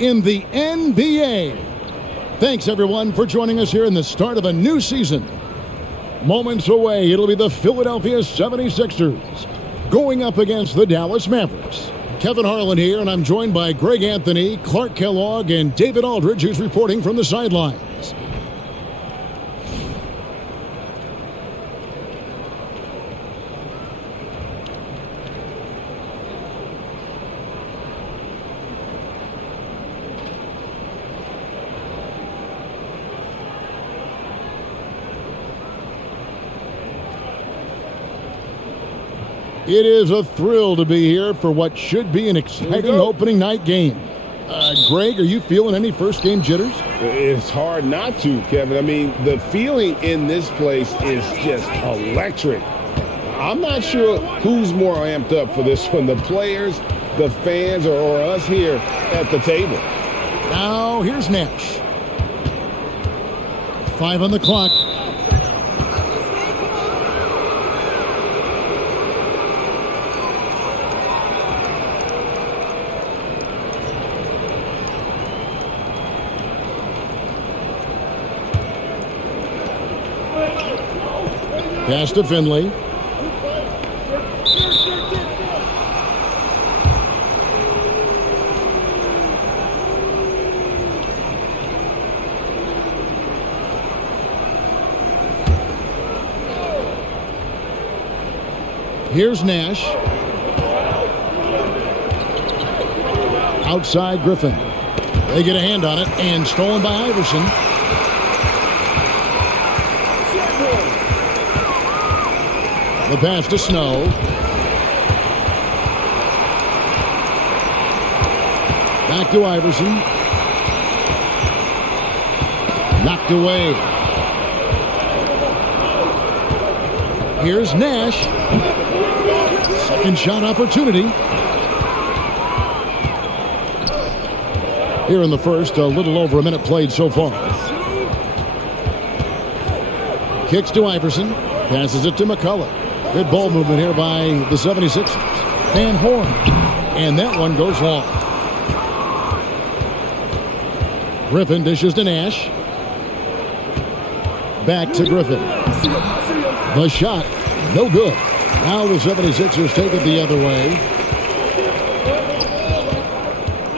in the NBA. Thanks, everyone, for joining us here in the start of a new season. Moments away, it'll be the Philadelphia 76ers going up against the Dallas Mavericks. Kevin Harlan here, and I'm joined by Greg Anthony, Clark Kellogg, and David Aldridge, who's reporting from the sidelines. It is a thrill to be here for what should be an exciting opening night game. Greg, are you feeling any first game jitters? It's hard not to, Kevin. I mean, the feeling in this place is just electric. I'm not sure who's more amped up for this one, the players, the fans, or us here at the table. Now, here's Nash. 5 on the clock. Pass to Finley. Here's Nash. Outside Griffin. They get a hand on it and stolen by Iverson. The pass to Snow. Back to Iverson. Knocked away. Here's Nash. Second shot opportunity. Here in the first, a little over a minute played so far. Kicks to Iverson. Passes it to McCullough. Good ball movement here by the 76ers. Van Horn. And that one goes long. Griffin dishes to Nash. Back to Griffin. The shot. No good. Now the 76ers take it the other way.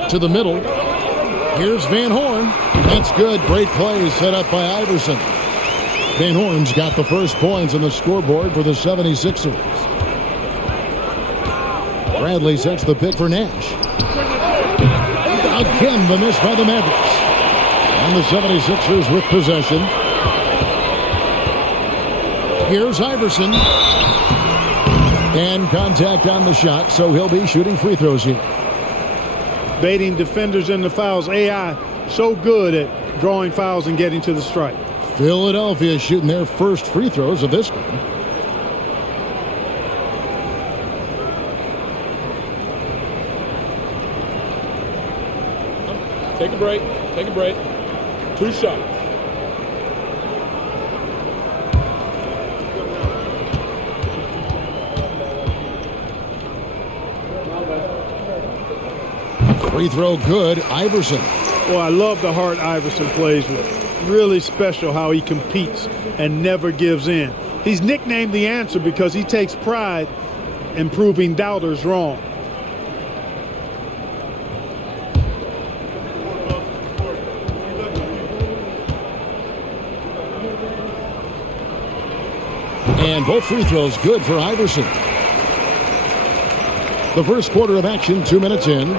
To the middle. Here's Van Horn. That's good. Great play set up by Iverson. Van Horn's got the first points on the scoreboard for the 76ers. Bradley sets the pick for Nash. Again, the miss by the Mavericks. And the 76ers with possession. Here's Iverson. And contact on the shot, so he'll be shooting free throws here. Baiting defenders into fouls. AI so good at drawing fouls and getting to the strike. Philadelphia shooting their first free throws of this game. Take a break. Take a break. 2 shots. Free throw good. Iverson. Well, I love the heart Iverson plays with. Really special how he competes and never gives in. He's nicknamed the answer because he takes pride in proving doubters wrong. And both free throws good for Iverson. The first quarter of action, 2 minutes in.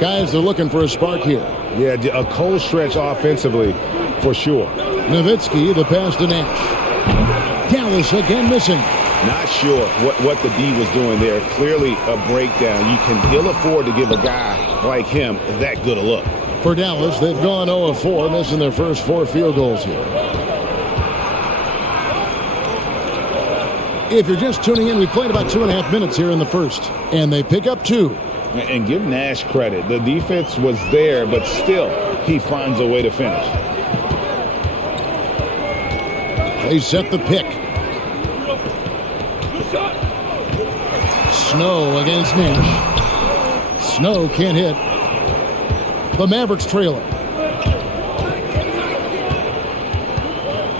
Guys are looking for a spark here. Yeah, a cold stretch offensively, for sure. Nowitzki, the pass to Nash. Dallas again missing. Not sure what the D was doing there. Clearly a breakdown. You can ill afford to give a guy like him that good a look. For Dallas, they've gone 0 of 4, missing their first 4 field goals here. If you're just tuning in, we played about 2.5 minutes here in the first, and they pick up 2. And give Nash credit. The defense was there, but still, he finds a way to finish. They set the pick. Snow against Nash. Snow can't hit. The Mavericks trail it.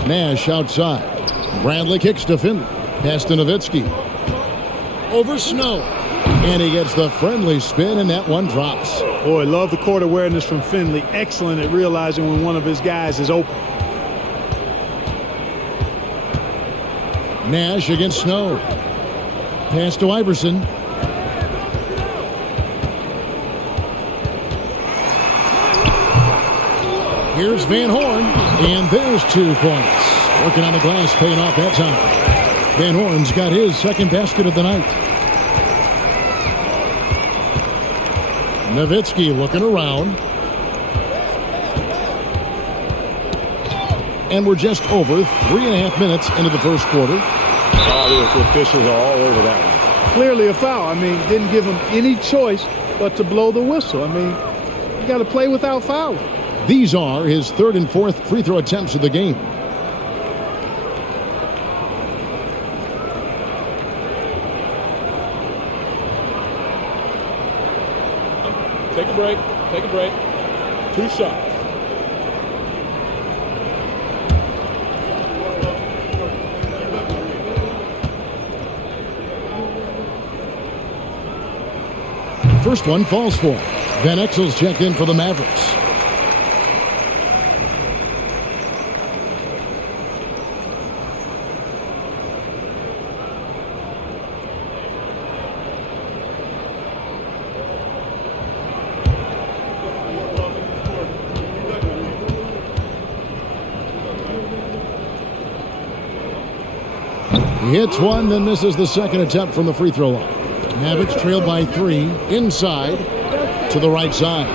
Nash outside. Bradley kicks to Finley. Pass to Nowitzki. Over Snow. And he gets the friendly spin, and that one drops. Boy, love the court awareness from Finley. Excellent at realizing when one of his guys is open. Nash against Snow. Pass to Iverson. Here's Van Horn, and there's 2 points. Working on the glass, paying off that time. Van Horn's got his second basket of the night. Nowitzki looking around. And we're just over 3.5 minutes into the first quarter. Oh, the officials are all over that one. Clearly a foul. I mean, didn't give him any choice but to blow the whistle. I mean, you got to play without fouling. These are his 3rd and 4th free throw attempts of the game. Take a break. Take a break. 2 shots. First one falls for him. Van Exel's checked in for the Mavericks. He hits one, then misses the second attempt from the free throw line. Mavericks trail by 3, inside to the right side.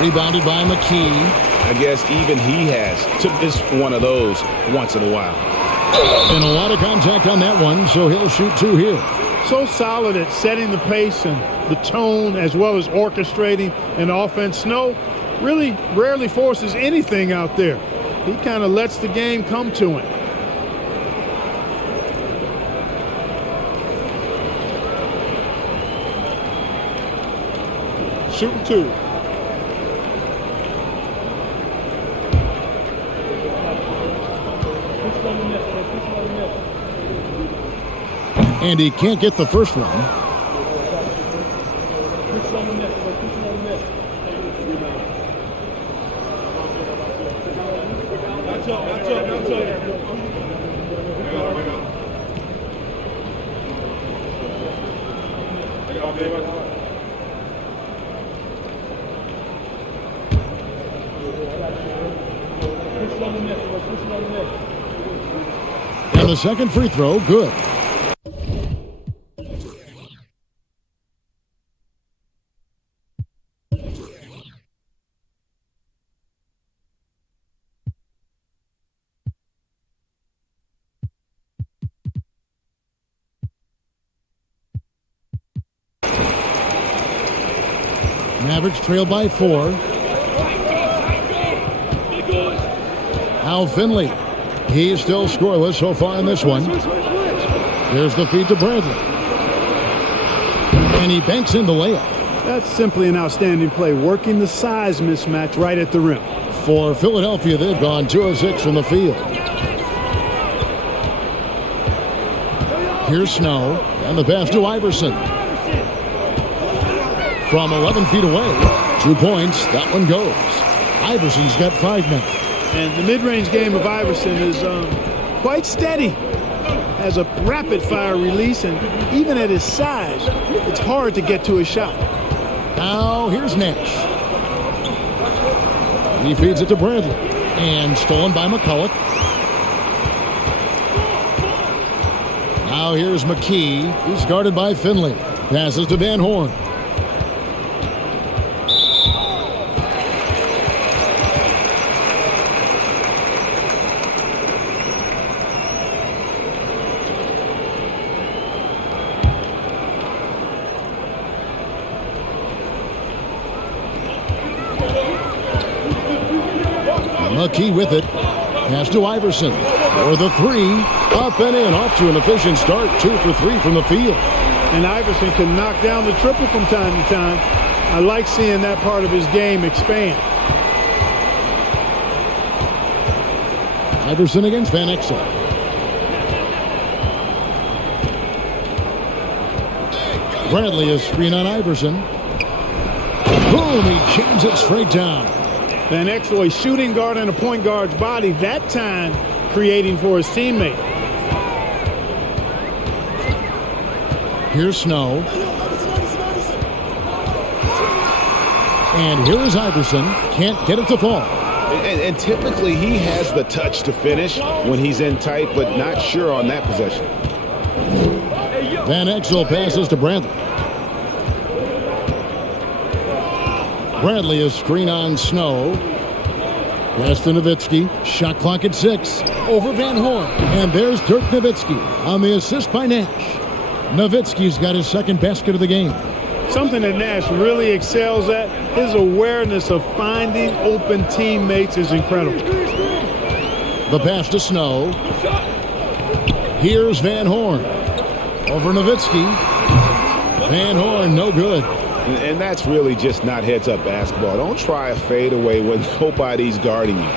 Rebounded by McKee. I guess even he has to miss one of those once in a while. And a lot of contact on that one, so he'll shoot 2 here. So solid at setting the pace and the tone as well as orchestrating an offense. Snow really rarely forces anything out there. He kind of lets the game come to him. Shooting 2. And he can't get the first one. And the second free throw, good. Mavericks trail by 4. Al Finley. He's still scoreless so far in this one. There's the feed to Bradley. And he banks in the layup. That's simply an outstanding play, working the size mismatch right at the rim. For Philadelphia, they've gone 2 of 6 from the field. Here's Snow, and the pass to Iverson. From 11 feet away, 2 points, that one goes. Iverson's got 5 now. And the mid-range game of Iverson is quite steady. Has a rapid-fire release, and even at his size, it's hard to get to a shot. Now here's Nash. He feeds it to Bradley. And stolen by McCulloch. Now here's McKee. He's guarded by Finley. Passes to Van Horn. McKee with it. Pass to Iverson. For the 3. Up and in. Off to an efficient start. 2 for 3 from the field. And Iverson can knock down the triple from time to time. I like seeing that part of his game expand. Iverson against Van Exel. Bradley is screen on Iverson. Boom, he jams it straight down. Van Exel, a shooting guard and a point guard's body, that time creating for his teammate. Here's Snow. And here is Iverson. Can't get it to fall. And typically he has the touch to finish when he's in tight, but not sure on that possession. Van Exel passes to Bradley. Bradley is screen on Snow. Pass to Nowitzki. Shot clock at 6. Over Van Horn. And there's Dirk Nowitzki on the assist by Nash. Nowitzki's got his second basket of the game. Something that Nash really excels at, his awareness of finding open teammates is incredible. The pass to Snow. Here's Van Horn. Over Nowitzki. Van Horn, no good. And that's really just not heads-up basketball. Don't try a fadeaway when nobody's guarding you.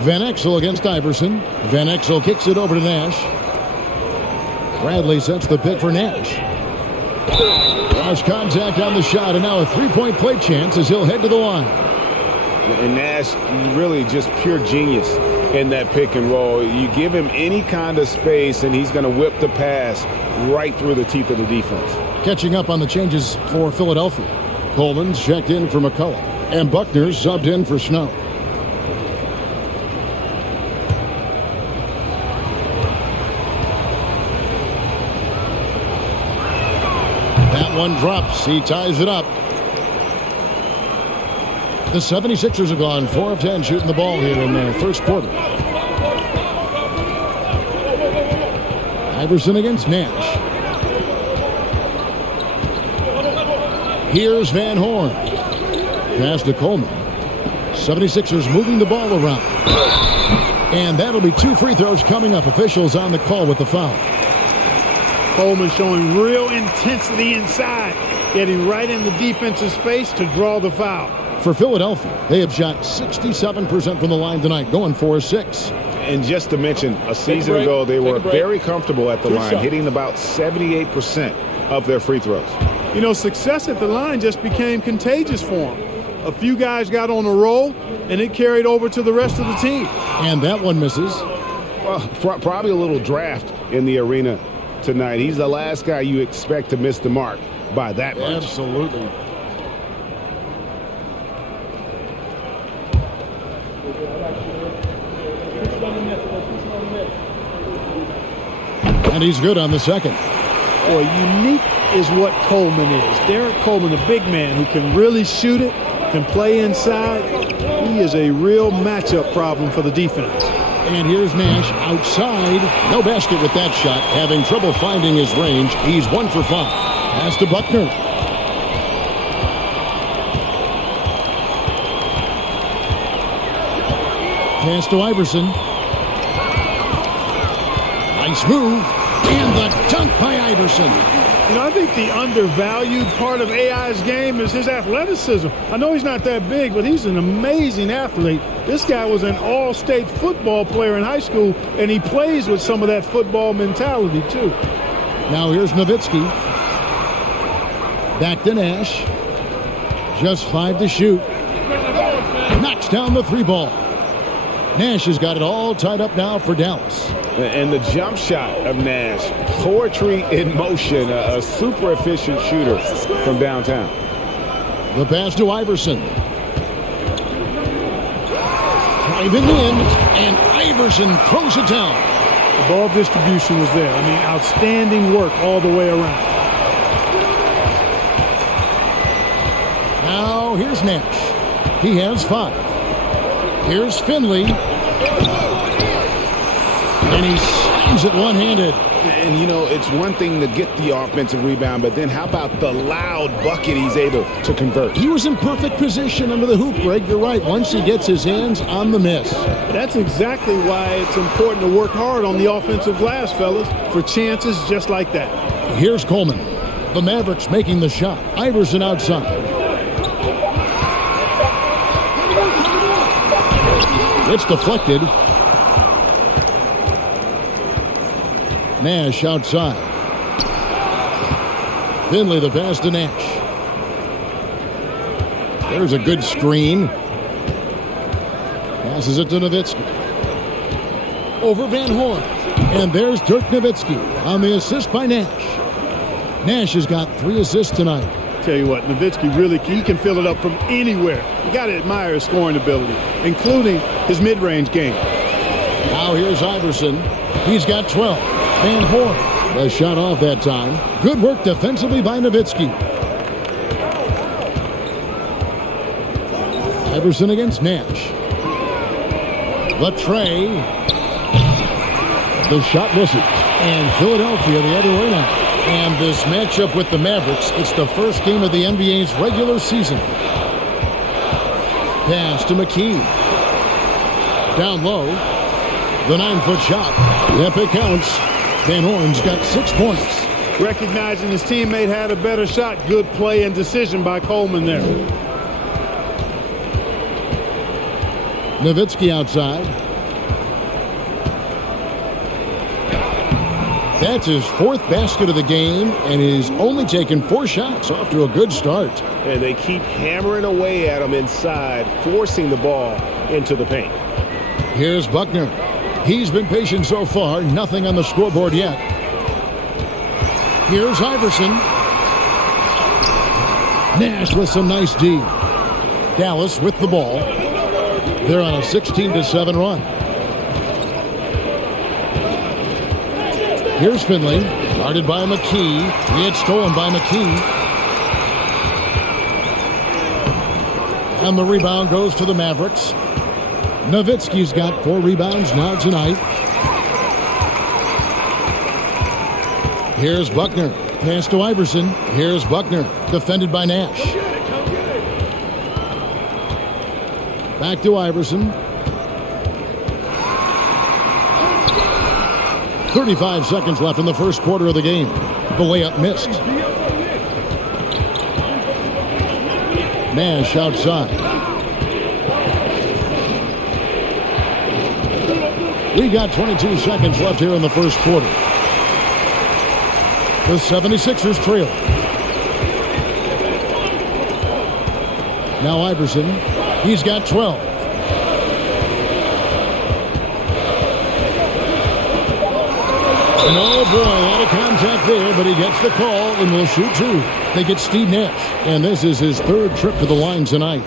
Van Exel against Iverson. Van Exel kicks it over to Nash. Bradley sets the pick for Nash. Cross contact on the shot, and now a three-point play chance as he'll head to the line. And Nash, really just pure genius in that pick and roll. You give him any kind of space, and he's going to whip the pass right through the teeth of the defense. Catching up on the changes for Philadelphia. Coleman's checked in for McCullough, and Buckner's subbed in for Snow. That one drops. He ties it up. The 76ers have gone 4 of 10 shooting the ball here in the first quarter. Iverson against Nash. Here's Van Horn. Pass to Coleman. 76ers moving the ball around. And that'll be 2 free throws coming up. Officials on the call with the foul. Coleman showing real intensity inside, getting right in the defense's face to draw the foul. For Philadelphia, they have shot 67% from the line tonight, going 4-6. And just to mention, a season ago, they were very comfortable at the line, hitting about 78% of their free throws. You know, success at the line just became contagious for them. A few guys got on a roll, and it carried over to the rest of the team. And that one misses. Well, probably a little draft in the arena tonight. He's the last guy you expect to miss the mark by that much. Absolutely. And he's good on the second. Boy, unique is what Coleman is. Derek Coleman, a big man who can really shoot it, can play inside. He is a real matchup problem for the defense. And here's Nash outside. No basket with that shot. Having trouble finding his range. He's 1 for 5. Pass to Buckner. Pass to Iverson. Nice move. And the dunk by Iverson. You know, I think the undervalued part of AI's game is his athleticism. I know he's not that big, but he's an amazing athlete. This guy was an all-state football player in high school, and he plays with some of that football mentality, too. Now here's Nowitzki. Back to Nash. Just 5 to shoot. Knocks down the 3 ball. Nash has got it all tied up now for Dallas. And the jump shot of Nash, poetry in motion, a super efficient shooter from downtown. The pass to Iverson. Driving in, and Iverson throws it down. The ball distribution was there. I mean, outstanding work all the way around. Now here's Nash. He has 5. Here's Finley. And he slams it one-handed. And, you know, it's one thing to get the offensive rebound, but then how about the loud bucket he's able to convert? He was in perfect position under the hoop, Greg. You're right. Once he gets his hands on the miss. That's exactly why it's important to work hard on the offensive glass, fellas, for chances just like that. Here's Coleman. The Mavericks making the shot. Iverson outside. It's deflected. Nash outside. Finley the pass to Nash. There's a good screen. Passes it to Nowitzki. Over Van Horn. And there's Dirk Nowitzki on the assist by Nash. Nash has got 3 assists tonight. Tell you what, Nowitzki really he can fill it up from anywhere. You got to admire his scoring ability, including his mid-range game. Now here's Iverson. He's got 12. Van Horn. The shot off that time. Good work defensively by Nowitzki. Iverson against Nash. Latrey. The shot misses. And Philadelphia the other way now. And this matchup with the Mavericks, it's the first game of the NBA's regular season. Pass to McKee. Down low. The 9-foot shot. Yep, it counts. Van Horn's got 6 points. Recognizing his teammate had a better shot. Good play and decision by Coleman there. Nowitzki outside. That's his 4th basket of the game, and he's only taken 4 shots. Off to a good start. And they keep hammering away at him inside, forcing the ball into the paint. Here's Buckner. He's been patient so far. Nothing on the scoreboard yet. Here's Iverson. Nash with some nice D. Dallas with the ball. They're on a 16-7 run. Here's Finley, guarded by McKee. He had stolen by McKee. And the rebound goes to the Mavericks. Nowitzki's got 4 rebounds now tonight. Here's Buckner. Pass to Iverson. Here's Buckner, defended by Nash. Back to Iverson. 35 seconds left in the first quarter of the game. The layup missed. Nash outside. We got 22 seconds left here in the first quarter. The 76ers trail. Now Iverson. He's got 12. And oh boy, a lot of contact there, but he gets the call and will shoot 2. They get Steve Nash, and this is his 3rd trip to the line tonight.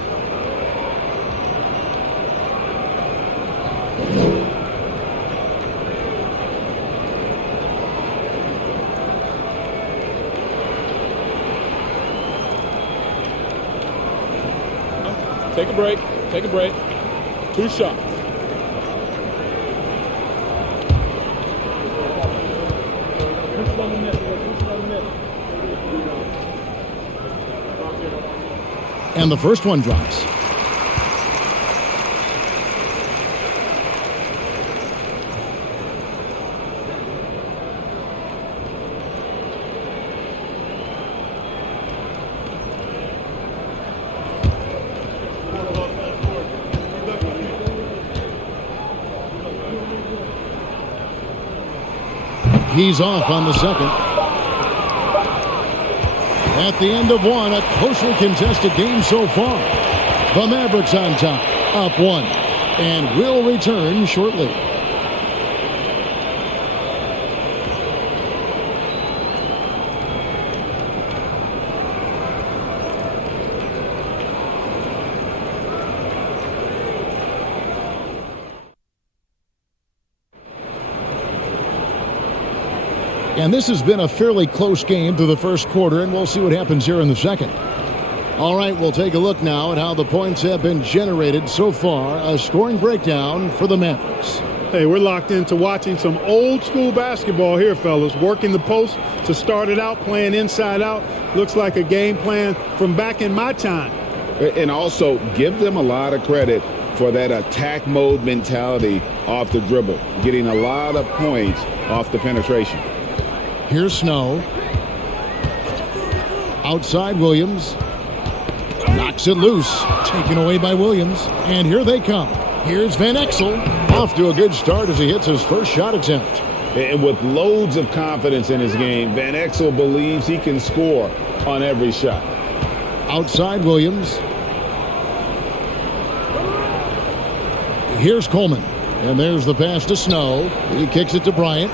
Take a break. Take a break. 2 shots. And the first one drops. He's off on the second. At the end of one, a closely contested game so far. The Mavericks on top, up 1, and will return shortly. And this has been a fairly close game through the first quarter, and we'll see what happens here in the second. All right, we'll take a look now at how the points have been generated so far. A scoring breakdown for the Mavericks. Hey, we're locked into watching some old school basketball here, fellas. Working the post to start it out, playing inside out. Looks like a game plan from back in my time. And also give them a lot of credit for that attack mode mentality off the dribble, getting a lot of points off the penetration. Here's Snow. Outside Williams. Knocks it loose. Taken away by Williams. And here they come. Here's Van Exel. Off to a good start as he hits his first shot attempt. And with loads of confidence in his game, Van Exel believes he can score on every shot. Outside Williams. Here's Coleman. And there's the pass to Snow. He kicks it to Bryant.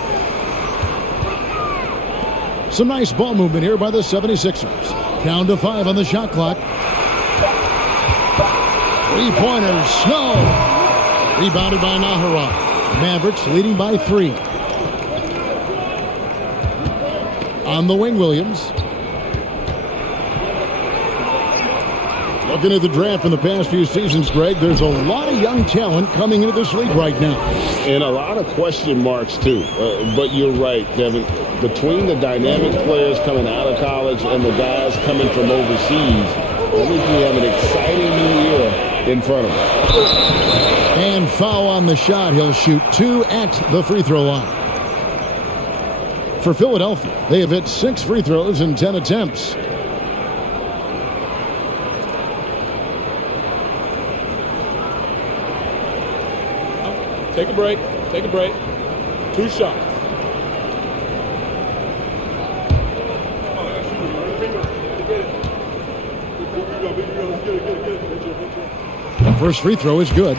Some nice ball movement here by the 76ers. Down to 5 on the shot clock. Three-pointers. Snow. Rebounded by Nahara. Mavericks leading by 3. On the wing, Williams. Looking at the draft in the past few seasons, Greg, there's a lot of young talent coming into this league right now. And a lot of question marks, too. But you're right, Devin. Between the dynamic players coming out of college and the guys coming from overseas, I think we have an exciting new year in front of us. And foul on the shot. He'll shoot 2 at the free throw line. For Philadelphia, they have hit 6 free throws in 10 attempts. Take a break. Take a break. 2 shots. The first free throw is good.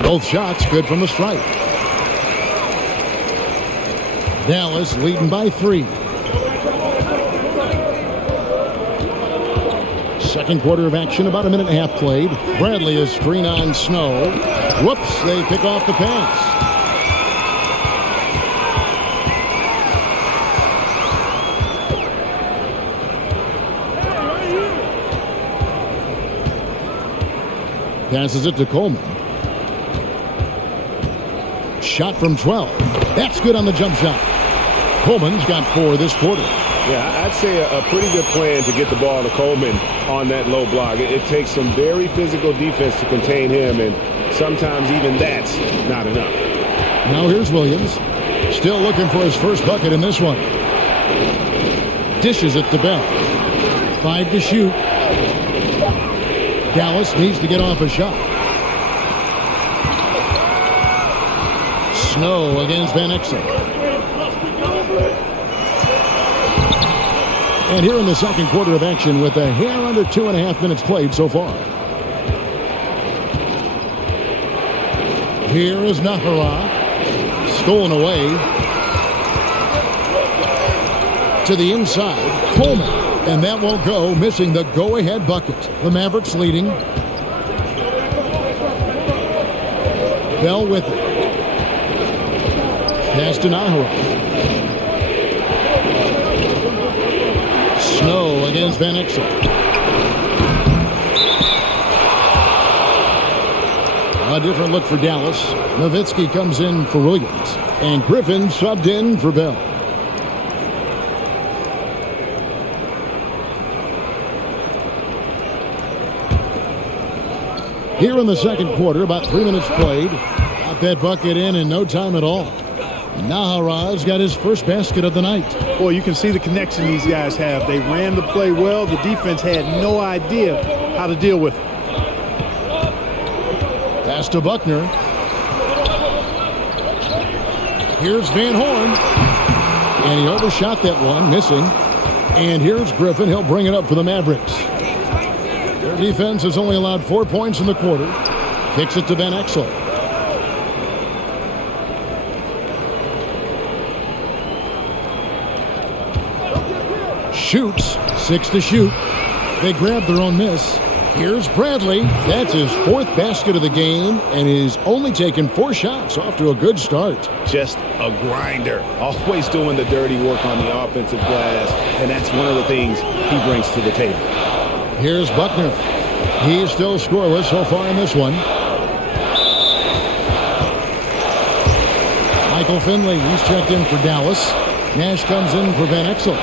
Both shots good from the stripe. Dallas leading by 3. Second quarter of action, about a minute and a half played. Bradley is screen on Snow. Whoops, they pick off the pass. Passes it to Coleman. Shot from 12. That's good on the jump shot. Coleman's got 4 this quarter. Yeah, I'd say a pretty good plan to get the ball to Coleman on that low block. It takes some very physical defense to contain him, and sometimes even that's not enough. Now here's Williams. Still looking for his first bucket in this one. Dishes it to Bell. 5 to shoot. Dallas needs to get off a shot. Snow against Van Exel. And here in the second quarter of action with a hair under 2.5 minutes played so far. Here is Nahara. Stolen away. To the inside. Coleman. And that won't go, missing the go-ahead bucket. The Mavericks leading. Bell with it. Pass to Nahara. Snow against Van Exel. A different look for Dallas. Nowitzki comes in for Williams. And Griffin subbed in for Bell. Here in the second quarter, about 3 minutes played. Got that bucket in no time at all. Nahara's got his first basket of the night. Well, you can see the connection these guys have. They ran the play well. The defense had no idea how to deal with it. Pass to Buckner. Here's Van Horn. And he overshot that one, missing. And here's Griffin. He'll bring it up for the Mavericks. Their defense has only allowed 4 points in the quarter. Kicks it to Van Exel. Shoots. 6 to shoot. They grab their own miss. Here's Bradley. That's his 4th basket of the game, and he's only taken 4 shots. Off to a good start. Just a grinder. Always doing the dirty work on the offensive glass, and that's one of the things he brings to the table. Here's Buckner. He's still scoreless so far in this one. Michael Finley, he's checked in for Dallas. Nash comes in for Van Exel.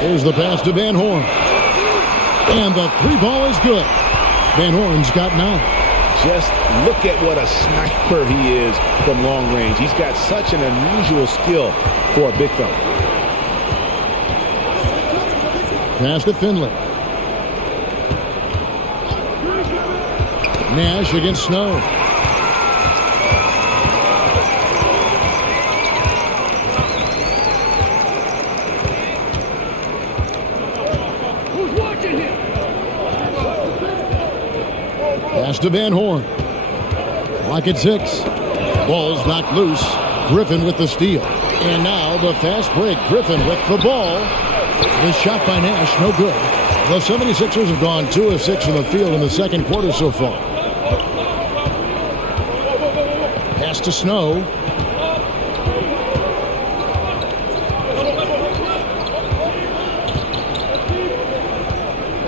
Here's the pass to Van Horn. And the three ball is good. Van Horn's got 9. Just look at what a sniper he is from long range. He's got such an unusual skill for a big fella. Pass to Finley. Nash against Snow. Pass to Van Horn. Clock at 6. Ball's knocked loose. Griffin with the steal. And now the fast break. Griffin with the ball. The shot by Nash, no good. The 76ers have gone 2 of 6 from the field in the second quarter so far. Pass to Snow.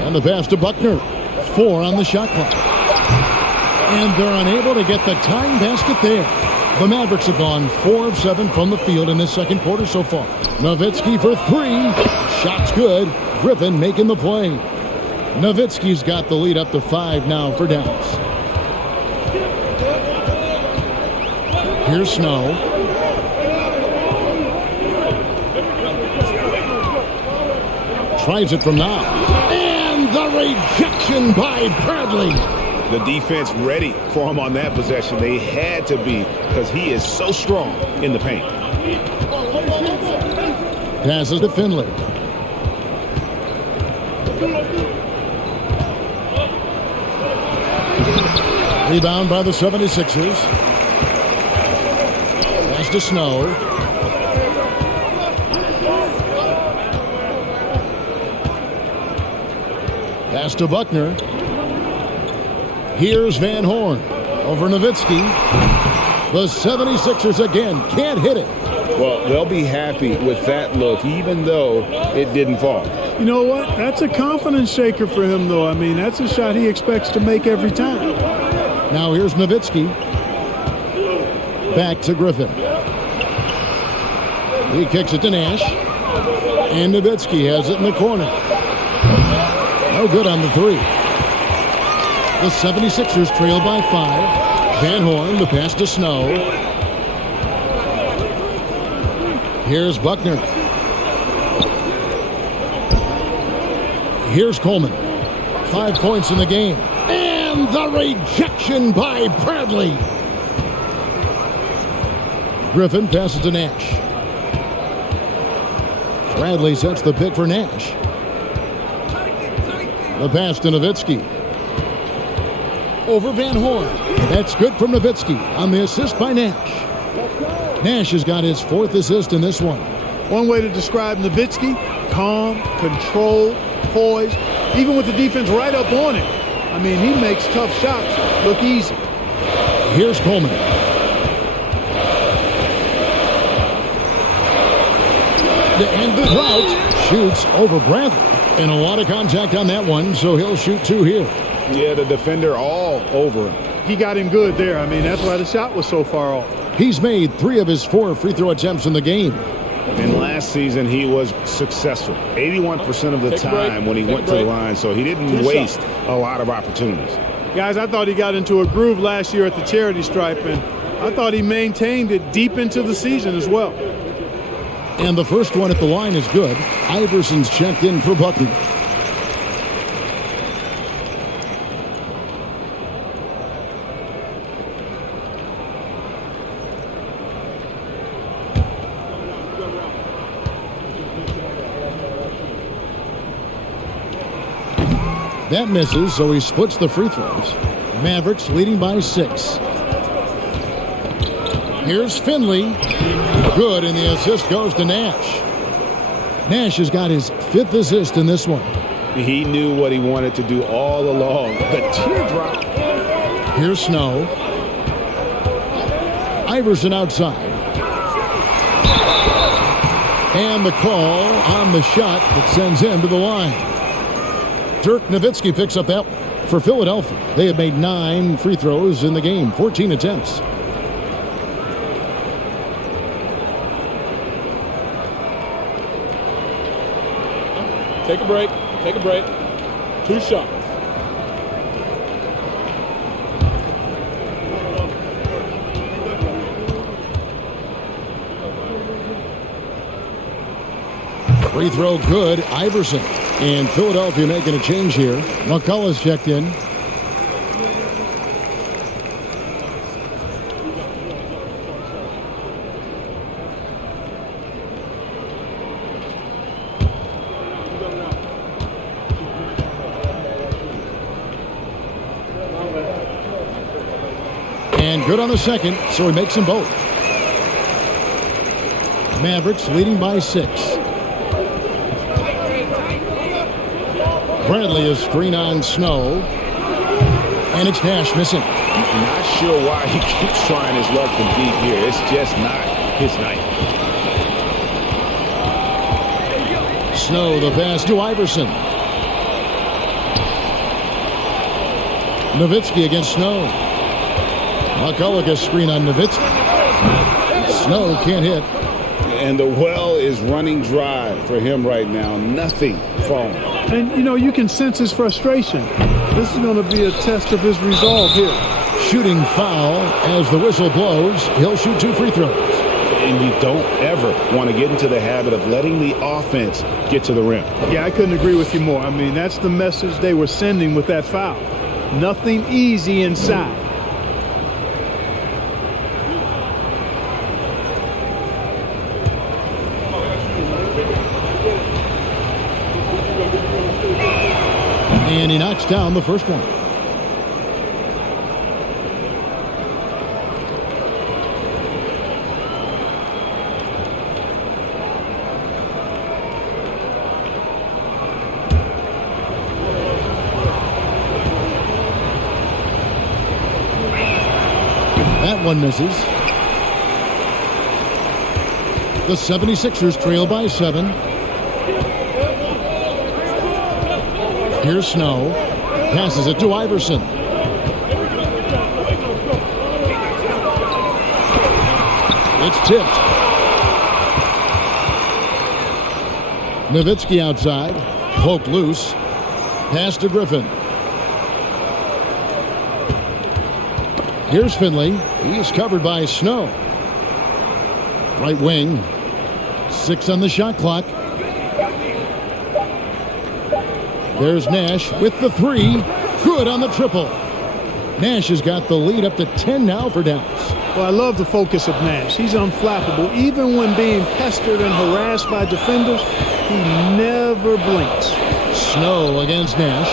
And the pass to Buckner. 4 on the shot clock. And they're unable to get the tying basket there. The Mavericks have gone 4 of 7 from the field in this second quarter so far. Nowitzki for 3. Shot's good. Griffin making the play. Nowitzki's got the lead up to 5 now for Dallas. Here's Snow. Tries it from now. And the rejection by Bradley. The defense ready for him on that possession. They had to be because he is so strong in the paint. Passes to Finley. Rebound by the 76ers. Pass to Snow. Pass to Buckner. Here's Van Horn over Nowitzki. The 76ers again can't hit it. Well, they'll be happy with that look, even though it didn't fall. You know what? That's a confidence shaker for him, though. I mean, that's a shot he expects to make every time. Now here's Nowitzki. Back to Griffin. He kicks it to Nash. And Nowitzki has it in the corner. No good on the 3. The 76ers trail by 5. Van Horn, the pass to Snow. Here's Buckner. Here's Coleman. 5 points in the game. And the rejection by Bradley. Griffin passes to Nash. Bradley sets the pick for Nash. The pass to Nowitzki. Over Van Horn. That's good from Nowitzki on the assist by Nash. Nash has got his 4th assist in this one. One way to describe Nowitzki: calm, controlled, poised, even with the defense right up on him. I mean, he makes tough shots look easy. Here's Coleman. The end of the route. Shoots over Bradley. And a lot of contact on that one, so he'll shoot 2 here. Yeah, the defender all over him. He got him good there. I mean, that's why the shot was so far off. He's made 3 of his 4 free throw attempts in the game. And last season, he was successful 81% of the time when he went to the line, so he didn't waste a lot of opportunities. Guys, I thought he got into a groove last year at the charity stripe, and I thought he maintained it deep into the season as well. And the first one at the line is good. Iverson's checked in for Buckner. That misses, so he splits the free throws. Mavericks leading by 6. Here's Finley. Good, and the assist goes to Nash. Nash has got his 5th assist in this one. He knew what he wanted to do all along. The teardrop. Here's Snow. Iverson outside. And the call on the shot that sends him to the line. Dirk Nowitzki picks up that for Philadelphia. They have made 9 free throws in the game, 14 attempts. Take a break. Take a break. 2 shots. Free throw good. Iverson. And Philadelphia making a change here. McCullough's checked in. And good on the second, so he makes them both. Mavericks leading by 6. Bradley is screen on Snow. And it's Nash missing. Not sure why he keeps trying his luck from deep here. It's just not his night. Snow, the pass to Iverson. Nowitzki against Snow. McCullough gets screen on Nowitzki. Snow can't hit. And the well is running dry for him right now. Nothing falling. And, you know, you can sense his frustration. This is going to be a test of his resolve here. Shooting foul as the whistle blows. He'll shoot 2 free throws. And you don't ever want to get into the habit of letting the offense get to the rim. Yeah, I couldn't agree with you more. I mean, that's the message they were sending with that foul. Nothing easy inside. And he knocks down the first one. That one misses. The 76ers trail by 7. Here's Snow. Passes it to Iverson. It's tipped. Nowitzki outside. Poked loose. Pass to Griffin. Here's Finley. He's covered by Snow. Right wing. 6 on the shot clock. There's Nash with the 3. Good on the triple. Nash has got the lead up to 10 now for Dallas. Well, I love the focus of Nash. He's unflappable. Even when being pestered and harassed by defenders, he never blinks. Snow against Nash.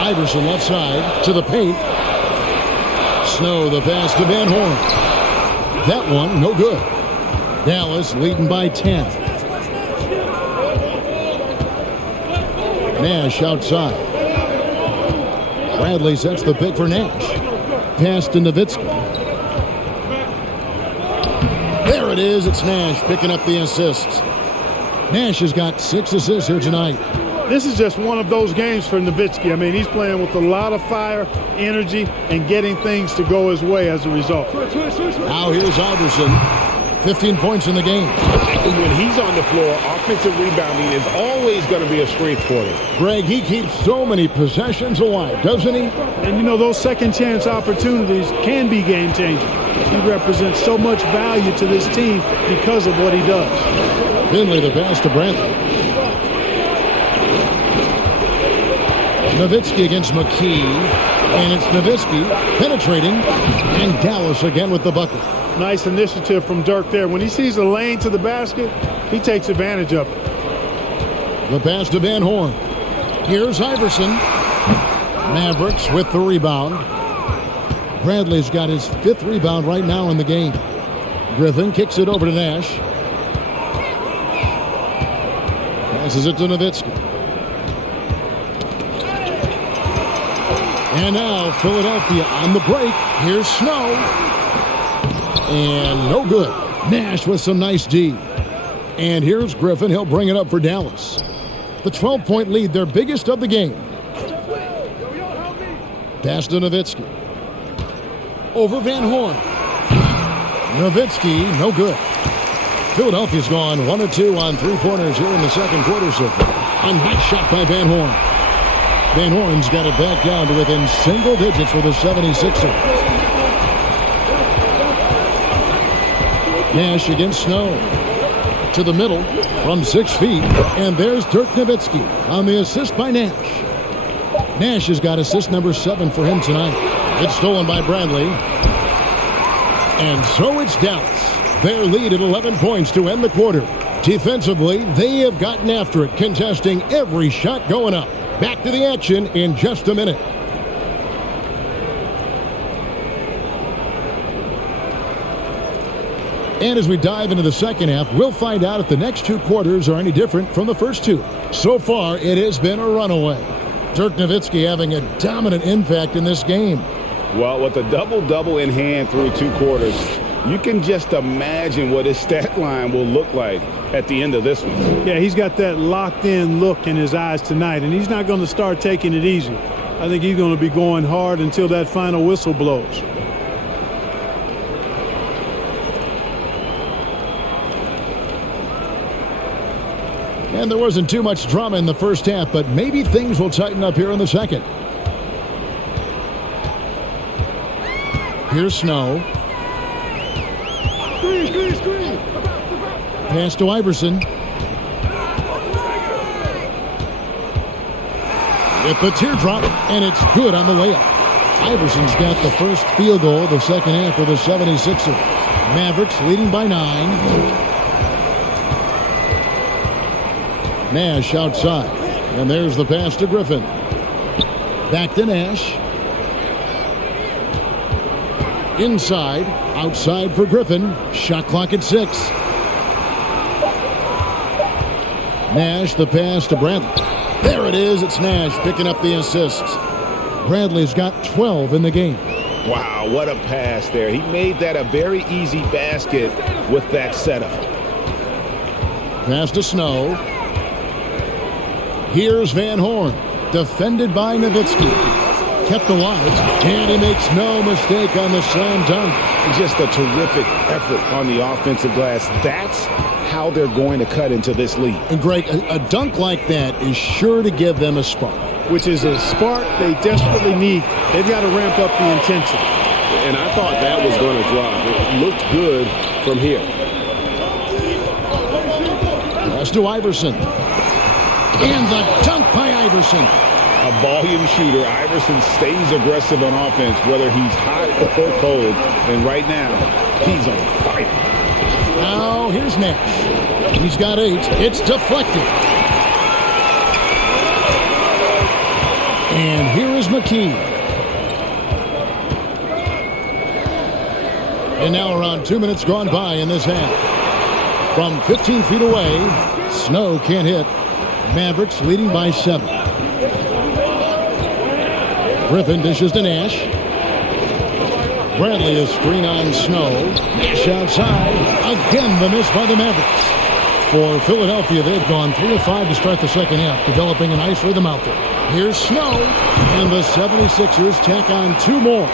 Iverson left side to the paint. Snow the pass to Van Horn. That one no good. Dallas leading by 10. Nash outside. Bradley sets the pick for Nash. Pass to Nowitzki. There it is. It's Nash picking up the assists. Nash has got 6 assists here tonight. This is just one of those games for Nowitzki. I mean, he's playing with a lot of fire, energy, and getting things to go his way as a result. Now here's Iverson. 15 points in the game. When he's on the floor, offensive rebounding is always going to be a strength for him. Greg, he keeps so many possessions alive, doesn't he? And, you know, those second chance opportunities can be game-changing. He represents so much value to this team because of what he does. Finley the pass to Bradley. Nowitzki against McKee. And it's Nowitzki penetrating. And Dallas again with the bucket. Nice initiative from Dirk there. When he sees a lane to the basket, he takes advantage of it. The pass to Van Horn. Here's Iverson. Mavericks with the rebound. Bradley's got his 5th rebound right now in the game. Griffin kicks it over to Nash. Passes it to Nowitzki. And now Philadelphia on the break. Here's Snow. And no good. Nash with some nice D. And here's Griffin. He'll bring it up for Dallas. The 12-point lead, their biggest of the game. Pass to Nowitzki. Over Van Horn. Nowitzki, no good. Philadelphia's gone 1 of 2 on three-pointers here in the second quarter so far. A nice shot by Van Horn. Van Horn's got it back down to within single digits for the 76ers. Nash against Snow. To the middle from 6 feet. And there's Dirk Nowitzki on the assist by Nash. Nash has got assist number 7 for him tonight. It's stolen by Bradley. And so it's Dallas. Their lead at 11 points to end the quarter. Defensively, they have gotten after it, contesting every shot going up. Back to the action in just a minute. And as we dive into the second half, we'll find out if the next 2 quarters are any different from the first 2. So far, it has been a runaway. Dirk Nowitzki having a dominant impact in this game. Well, with a double-double in hand through 2 quarters, you can just imagine what his stat line will look like at the end of this one. Yeah, he's got that locked-in look in his eyes tonight, and he's not going to start taking it easy. I think he's going to be going hard until that final whistle blows. And there wasn't too much drama in the first half, but maybe things will tighten up here in the second. Here's Snow. Pass to Iverson. With the teardrop, and it's good on the way up. Iverson's got the first field goal of the second half for the 76ers. Mavericks leading by 9. Nash outside. And there's the pass to Griffin. Back to Nash. Inside. Outside for Griffin. Shot clock at 6. Nash, the pass to Bradley. There it is. It's Nash picking up the assists. Bradley's got 12 in the game. Wow, what a pass there. He made that a very easy basket with that setup. Pass to Snow. Here's Van Horn, defended by Nowitzki. Kept alive, and he makes no mistake on the slam dunk. Just a terrific effort on the offensive glass. That's how they're going to cut into this lead. And Greg, a dunk like that is sure to give them a spark. Which is a spark they desperately need. They've got to ramp up the intensity. And I thought that was going to drop. It looked good from here. Pass to Iverson. And the dunk by Iverson. A volume shooter. Iverson stays aggressive on offense, whether he's hot or cold. And right now, he's on fire. Now, here's Nash. He's got 8. It's deflected. And here is McKee. And now around 2 minutes gone by in this half. From 15 feet away, Snow can't hit. Mavericks leading by 7. Griffin dishes to Nash. Bradley is screen on Snow. Nash outside. Again, the miss by the Mavericks. For Philadelphia, they've gone 3 of 5 to start the second half, developing a nice rhythm out there. Here's Snow, and the 76ers tack on 2 more.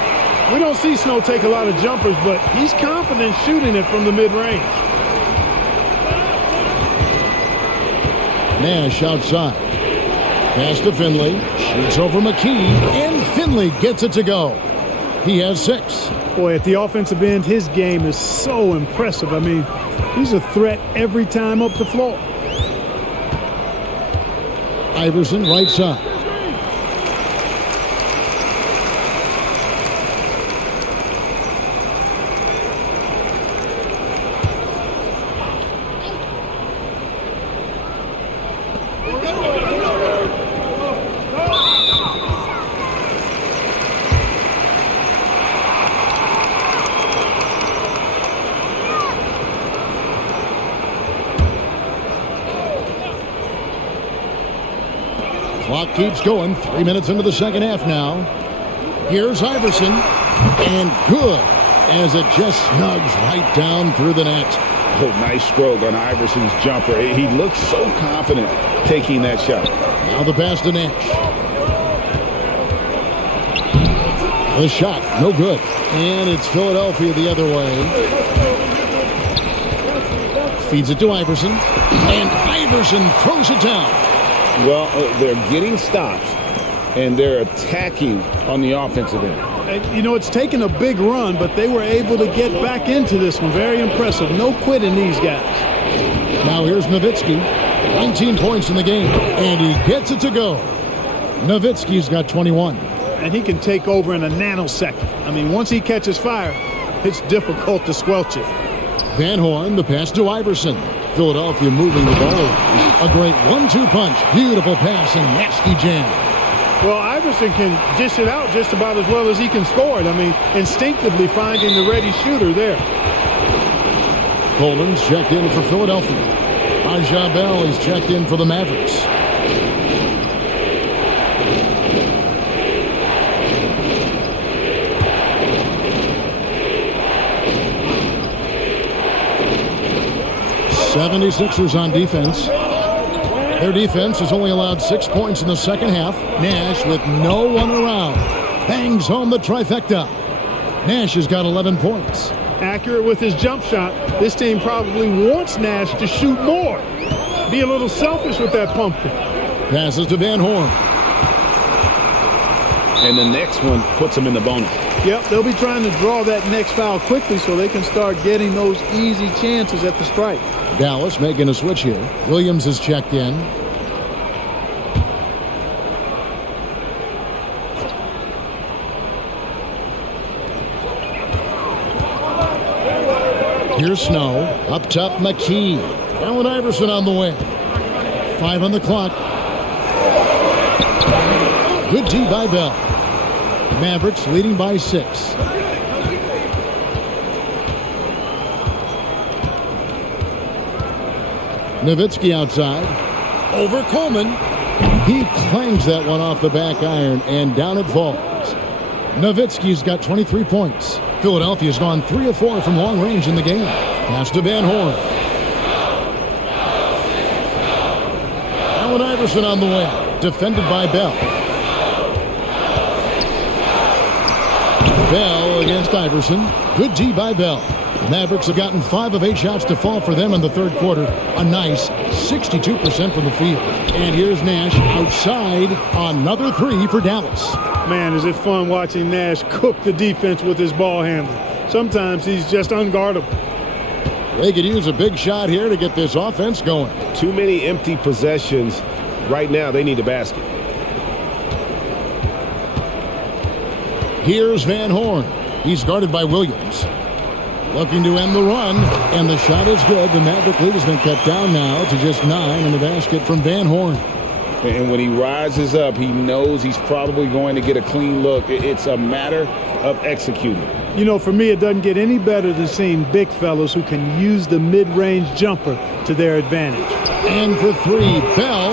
We don't see Snow take a lot of jumpers, but he's confident shooting it from the mid-range. Nash outside. Pass to Finley. Shoots over McKee, and Finley gets it to go. He has 6. Boy, at the offensive end, his game is so impressive. I mean, he's a threat every time up the floor. Iverson right side. Clock keeps going. 3 minutes into the second half now. Here's Iverson. And good, as it just snugs right down through the net. Oh, nice stroke on Iverson's jumper. He looks so confident taking that shot. Now the pass to Nash. The shot, no good. And it's Philadelphia the other way. Feeds it to Iverson. And Iverson throws it down. Well, they're getting stops, and they're attacking on the offensive end. And, you know, it's taken a big run, but they were able to get back into this one. Very impressive. No quitting these guys. Now here's Nowitzki. 19 points in the game, and he gets it to go. Nowitzki's got 21. And he can take over in a nanosecond. I mean, once he catches fire, it's difficult to squelch it. Van Horn, the pass to Iverson. Philadelphia moving the ball. A great 1-2 punch. Beautiful pass and nasty jam. Well, Iverson can dish it out just about as well as he can score it. I mean, instinctively finding the ready shooter there. Coleman's checked in for Philadelphia. Abdul-Jabbar is checked in for the Mavericks. '76ers on defense. Their defense has only allowed 6 points in the second half. Nash, with no one around, bangs home the trifecta. Nash has got 11 points. Accurate with his jump shot. This team probably wants Nash to shoot more. Be a little selfish with that pumpkin. Passes to Van Horn. And the next one puts him in the bonus. Yep, they'll be trying to draw that next foul quickly so they can start getting those easy chances at the strike. Dallas making a switch here. Williams is checked in. Here's Snow. Up top, McKee. Allen Iverson on the wing. 5 on the clock. Good D by Bell. Mavericks leading by 6. Nowitzki outside. Over Coleman. He clangs that one off the back iron, and down it falls. Nowitzki's got 23 points. Philadelphia's gone 3 of 4 from long range in the game. Pass to Van Horn. Allen Iverson on the way. Defended by Bell. Bell against Iverson. Good D by Bell. The Mavericks have gotten 5 of 8 shots to fall for them in the third quarter. A nice 62% from the field. And here's Nash outside. Another 3 for Dallas. Man, is it fun watching Nash cook the defense with his ball handling. Sometimes he's just unguardable. They could use a big shot here to get this offense going. Too many empty possessions. Right now, they need a basket. Here's Van Horn. He's guarded by Williams. Looking to end the run, and the shot is good. The Maverick lead has been cut down now to just 9 in the basket from Van Horn. And when he rises up, he knows he's probably going to get a clean look. It's a matter of executing. You know, for me, it doesn't get any better than seeing big fellas who can use the mid-range jumper to their advantage. And for 3, Bell.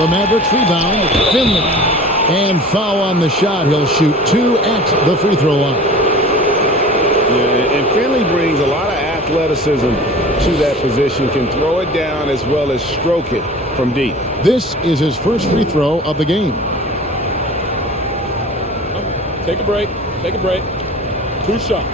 The Mavericks rebound. Finley. And foul on the shot. He'll shoot 2 at the free throw line. Yeah, and Finley brings a lot of athleticism to that position. Can throw it down as well as stroke it from deep. This is his first free throw of the game. Take a break. Take a break. 2 shots.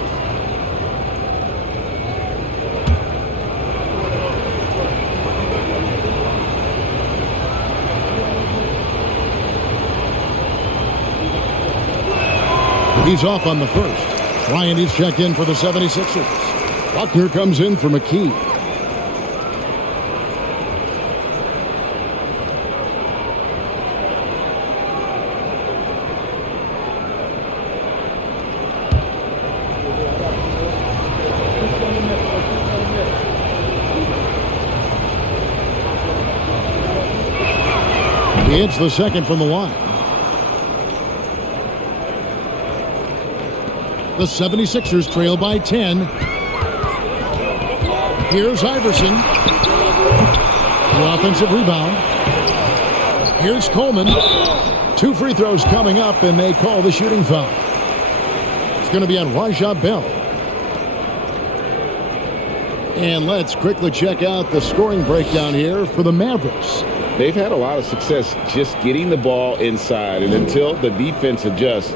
He's off on the first. Bryant is checked in for the 76ers. Buckner comes in for McKee. It's the second from the line. The 76ers trail by 10. Here's Iverson. The offensive rebound. Here's Coleman. 2 free throws coming up, and they call the shooting foul. It's going to be on Abdul-Jabbar. And let's quickly check out the scoring breakdown here for the Mavericks. They've had a lot of success just getting the ball inside, and until the defense adjusts,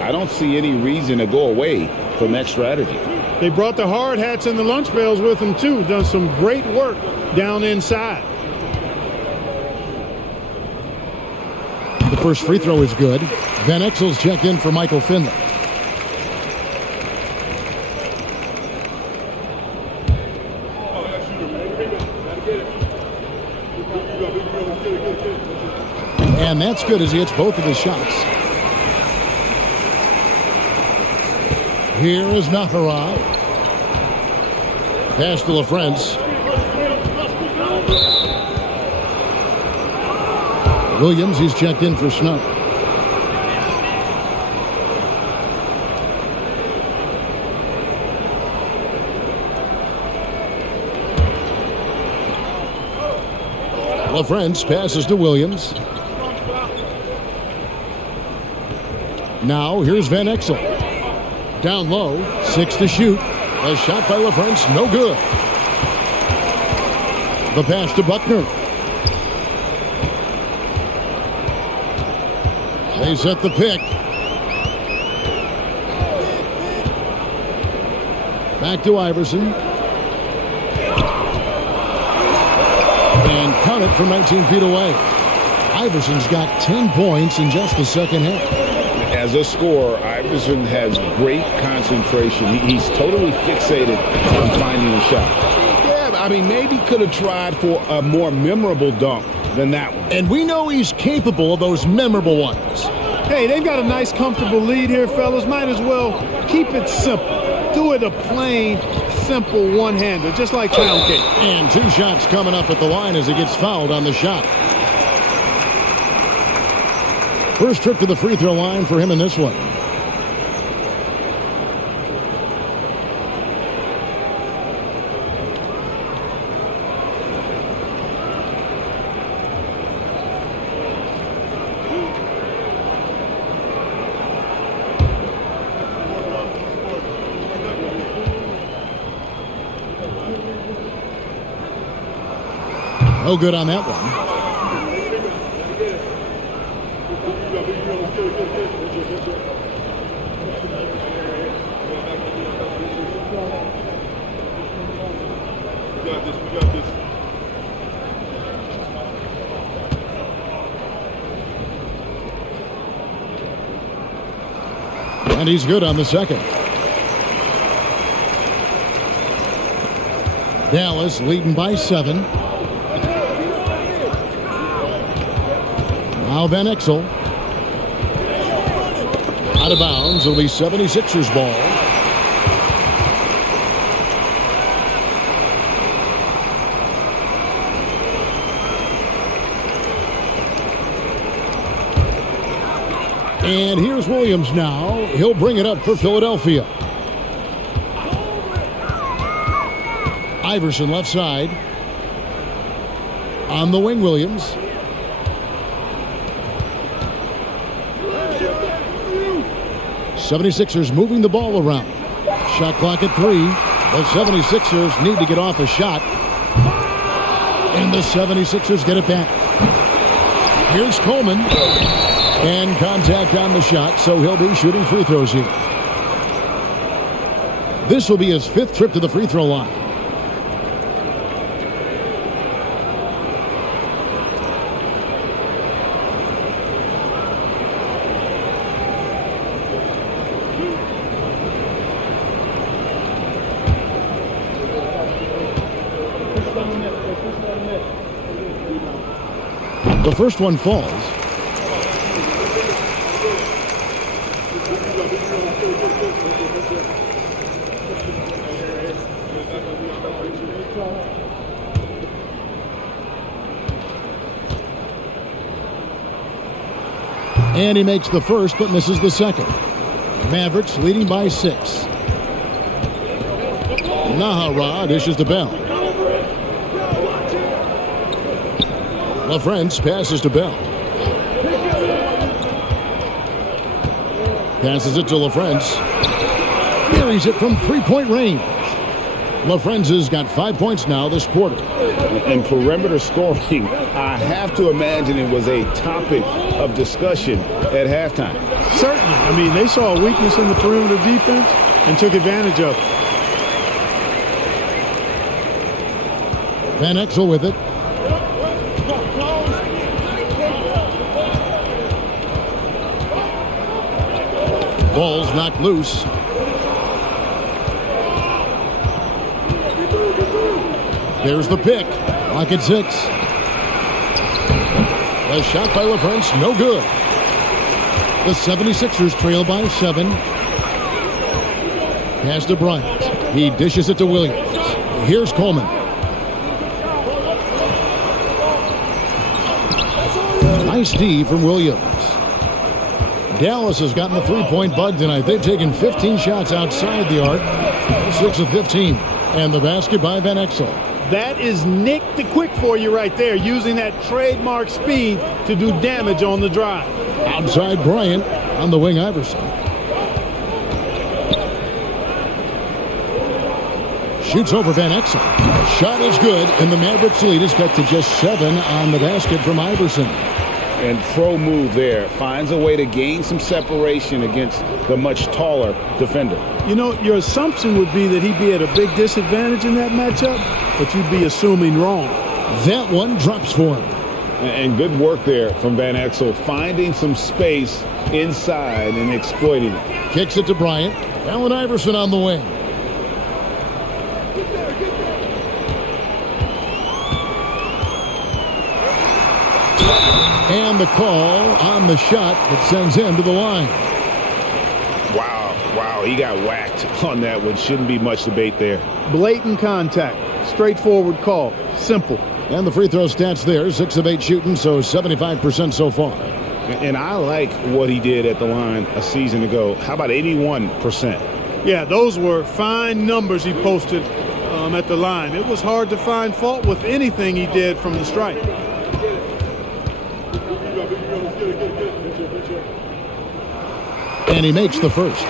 I don't see any reason to go away from that strategy. They brought the hard hats and the lunch pails with them, too. Done some great work down inside. The first free throw is good. Van Exel's checked in for Michael Finley. And that's good as he hits both of his shots. Here is Nahara. Pass to LaFrance. Williams, he's checked in for Snow. LaFrance passes to Williams. Now here's Van Exel. Down low, 6 to shoot. A shot by LaFrance, no good. The pass to Buckner. They set the pick. Back to Iverson. And count it from 19 feet away. Iverson's got 10 points in just the second half. As a scorer, Iverson has great concentration. He's totally fixated on finding a shot. Yeah, I mean, maybe could have tried for a more memorable dunk than that one. And we know he's capable of those memorable ones. Hey, they've got a nice, comfortable lead here, fellas. Might as well keep it simple. Do it a plain, simple one-hander, just like pound cake. And 2 shots coming up at the line as he gets fouled on the shot. First trip to the free throw line for him in this one. No good on that one. And he's good on the second. Dallas leading by 7. Now Van Exel. Out of bounds. It'll be 76ers ball. And here's Williams now. He'll bring it up for Philadelphia. Iverson left side. On the wing, Williams. '76ers moving the ball around. Shot clock at 3. The 76ers need to get off a shot. And the 76ers get it back. Here's Coleman. And contact on the shot, so he'll be shooting free throws here. This will be his 5th trip to the free throw line. The first one falls. And he makes the first, but misses the second. Mavericks leading by 6. Nahara dishes to Bell. LaFrance passes to Bell. Passes it to LaFrance. Buries it from 3-point range. LaFrenza's got 5 points now this quarter. And perimeter scoring, I have to imagine it was a topic of discussion at halftime. Certainly. I mean, they saw a weakness in the perimeter defense and took advantage of it. Van Exel with it. Ball's knocked loose. There's the pick. Lock at 6. The shot by LaFrance, no good. The 76ers trail by 7. Pass to Bryant. He dishes it to Williams. Here's Coleman. Nice D from Williams. Dallas has gotten the three-point bug tonight. They've taken 15 shots outside the arc. 6 of 15. And the basket by Van Exel. That is Nick the Quick for you right there, using that trademark speed to do damage on the drive. Outside Bryant, on the wing Iverson. Shoots over Van Exel. Shot is good, and the Mavericks lead is cut to just 7 on the basket from Iverson. And pro move there. Finds a way to gain some separation against the much taller defender. You know, your assumption would be that he'd be at a big disadvantage in that matchup, but you'd be assuming wrong. That one drops for him. And good work there from Van Exel, finding some space inside and exploiting it. Kicks it to Bryant. Allen Iverson on the wing. And the call on the shot that sends him to the line. Wow, he got whacked on that one. Shouldn't be much debate there. Blatant contact. Straightforward call. Simple. And the free throw stats there, 6 of 8 shooting, so 75% so far. And I like what he did at the line a season ago. How about 81%? Yeah, those were fine numbers he posted at the line. It was hard to find fault with anything he did from the stripe. And he makes the first.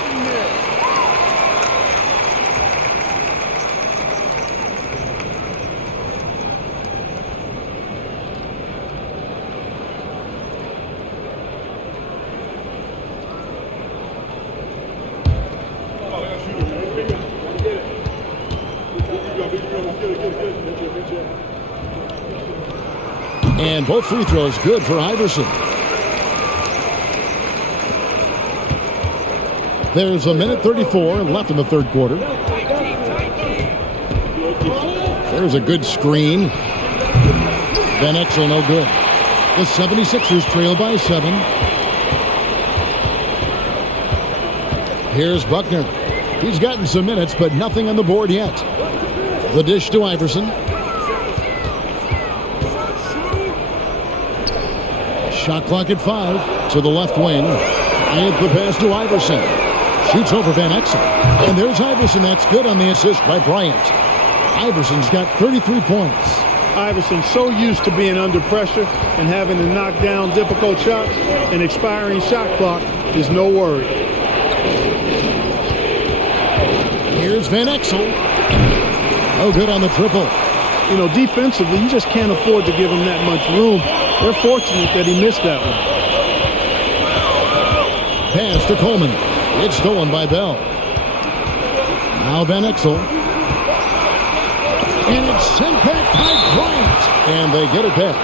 And both free throws good for Iverson. There's a minute 34 left in the third quarter. There's a good screen. Van Exel no good. The 76ers trail by 7. Here's Buckner. He's gotten some minutes, but nothing on the board yet. The dish to Iverson. Shot clock at 5 to the left wing. And the pass to Iverson. Shoots over Van Exel. And there's Iverson. That's good on the assist by Bryant. Iverson's got 33 points. Iverson so used to being under pressure and having to knock down difficult shots. An expiring shot clock is no worry. Here's Van Exel. Oh, good on the triple. You know, defensively, you just can't afford to give him that much room. They're fortunate that he missed that one. Pass to Coleman. It's stolen by Bell. Now Van Exel. And it's sent back by Bryant. And they get it back.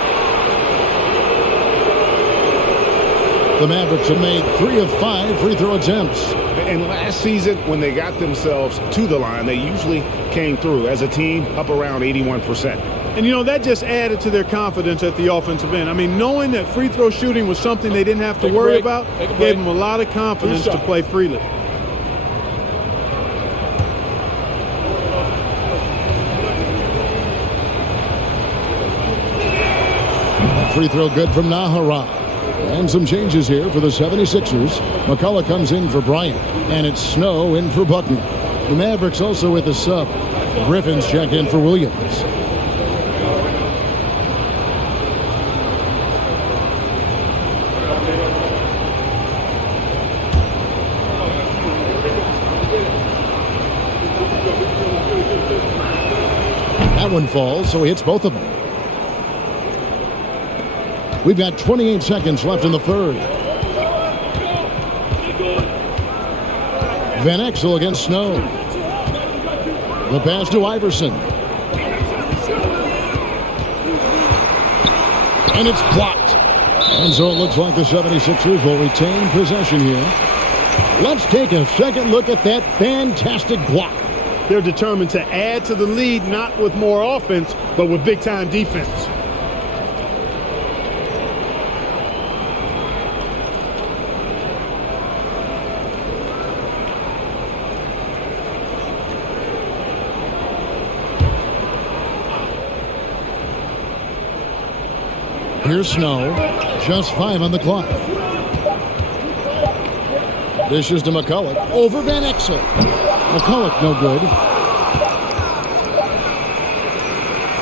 The Mavericks have made 3 of 5 free throw attempts. And last season, when they got themselves to the line, they usually came through as a team up around 81%. And, you know, that just added to their confidence at the offensive end. I mean, knowing that free throw shooting was something they didn't have to worry about gave them a lot of confidence to play freely. Free throw good from Nahara. And some changes here for the 76ers. McCullough comes in for Bryant. And it's Snow in for Buckner. The Mavericks also with a sub. Griffin's checked in for Williams. That one falls, so he hits both of them. We've got 28 seconds left in the third. Van Exel against Snow. The pass to Iverson. And it's blocked. And so it looks like the 76ers will retain possession here. Let's take a second look at that fantastic block. They're determined to add to the lead, not with more offense, but with big-time defense. Here's Snow. Just 5 on the clock. Dishes to McCulloch. Over Van Exel. McCulloch no good.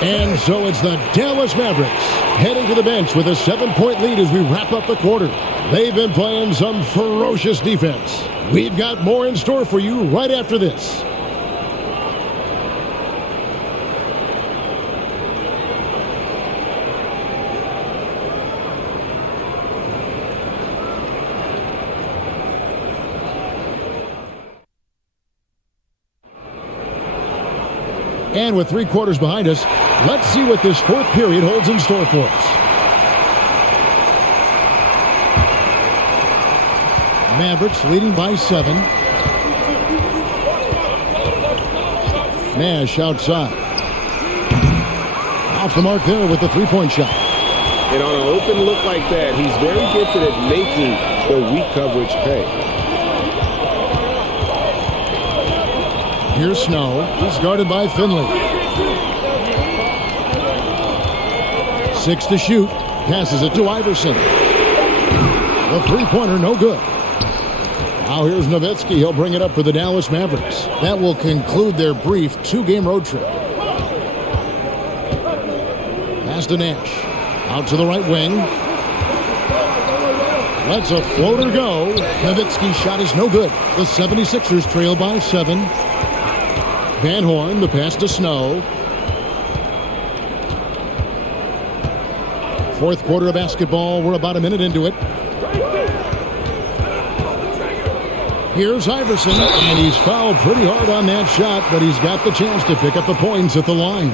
And so it's the Dallas Mavericks heading to the bench with a 7-point lead as we wrap up the quarter. They've been playing some ferocious defense. We've got more in store for you right after this. And with 3 quarters behind us, let's see what this fourth period holds in store for us. Mavericks leading by 7. Nash outside. Off the mark there with the 3-point shot. And on an open look like that, he's very gifted at making the weak coverage pay. Here's Snow. He's guarded by Finley. 6 to shoot. Passes it to Iverson. The 3-pointer no good. Now here's Nowitzki. He'll bring it up for the Dallas Mavericks. That will conclude their brief 2-game road trip. Pass to Nash. Out to the right wing. Lets a floater go. Nowitzki's shot is no good. The 76ers trail by 7. Van Horn, the pass to Snow. Fourth quarter of basketball. We're about a minute into it. Here's Iverson, and he's fouled pretty hard on that shot, but he's got the chance to pick up the points at the line.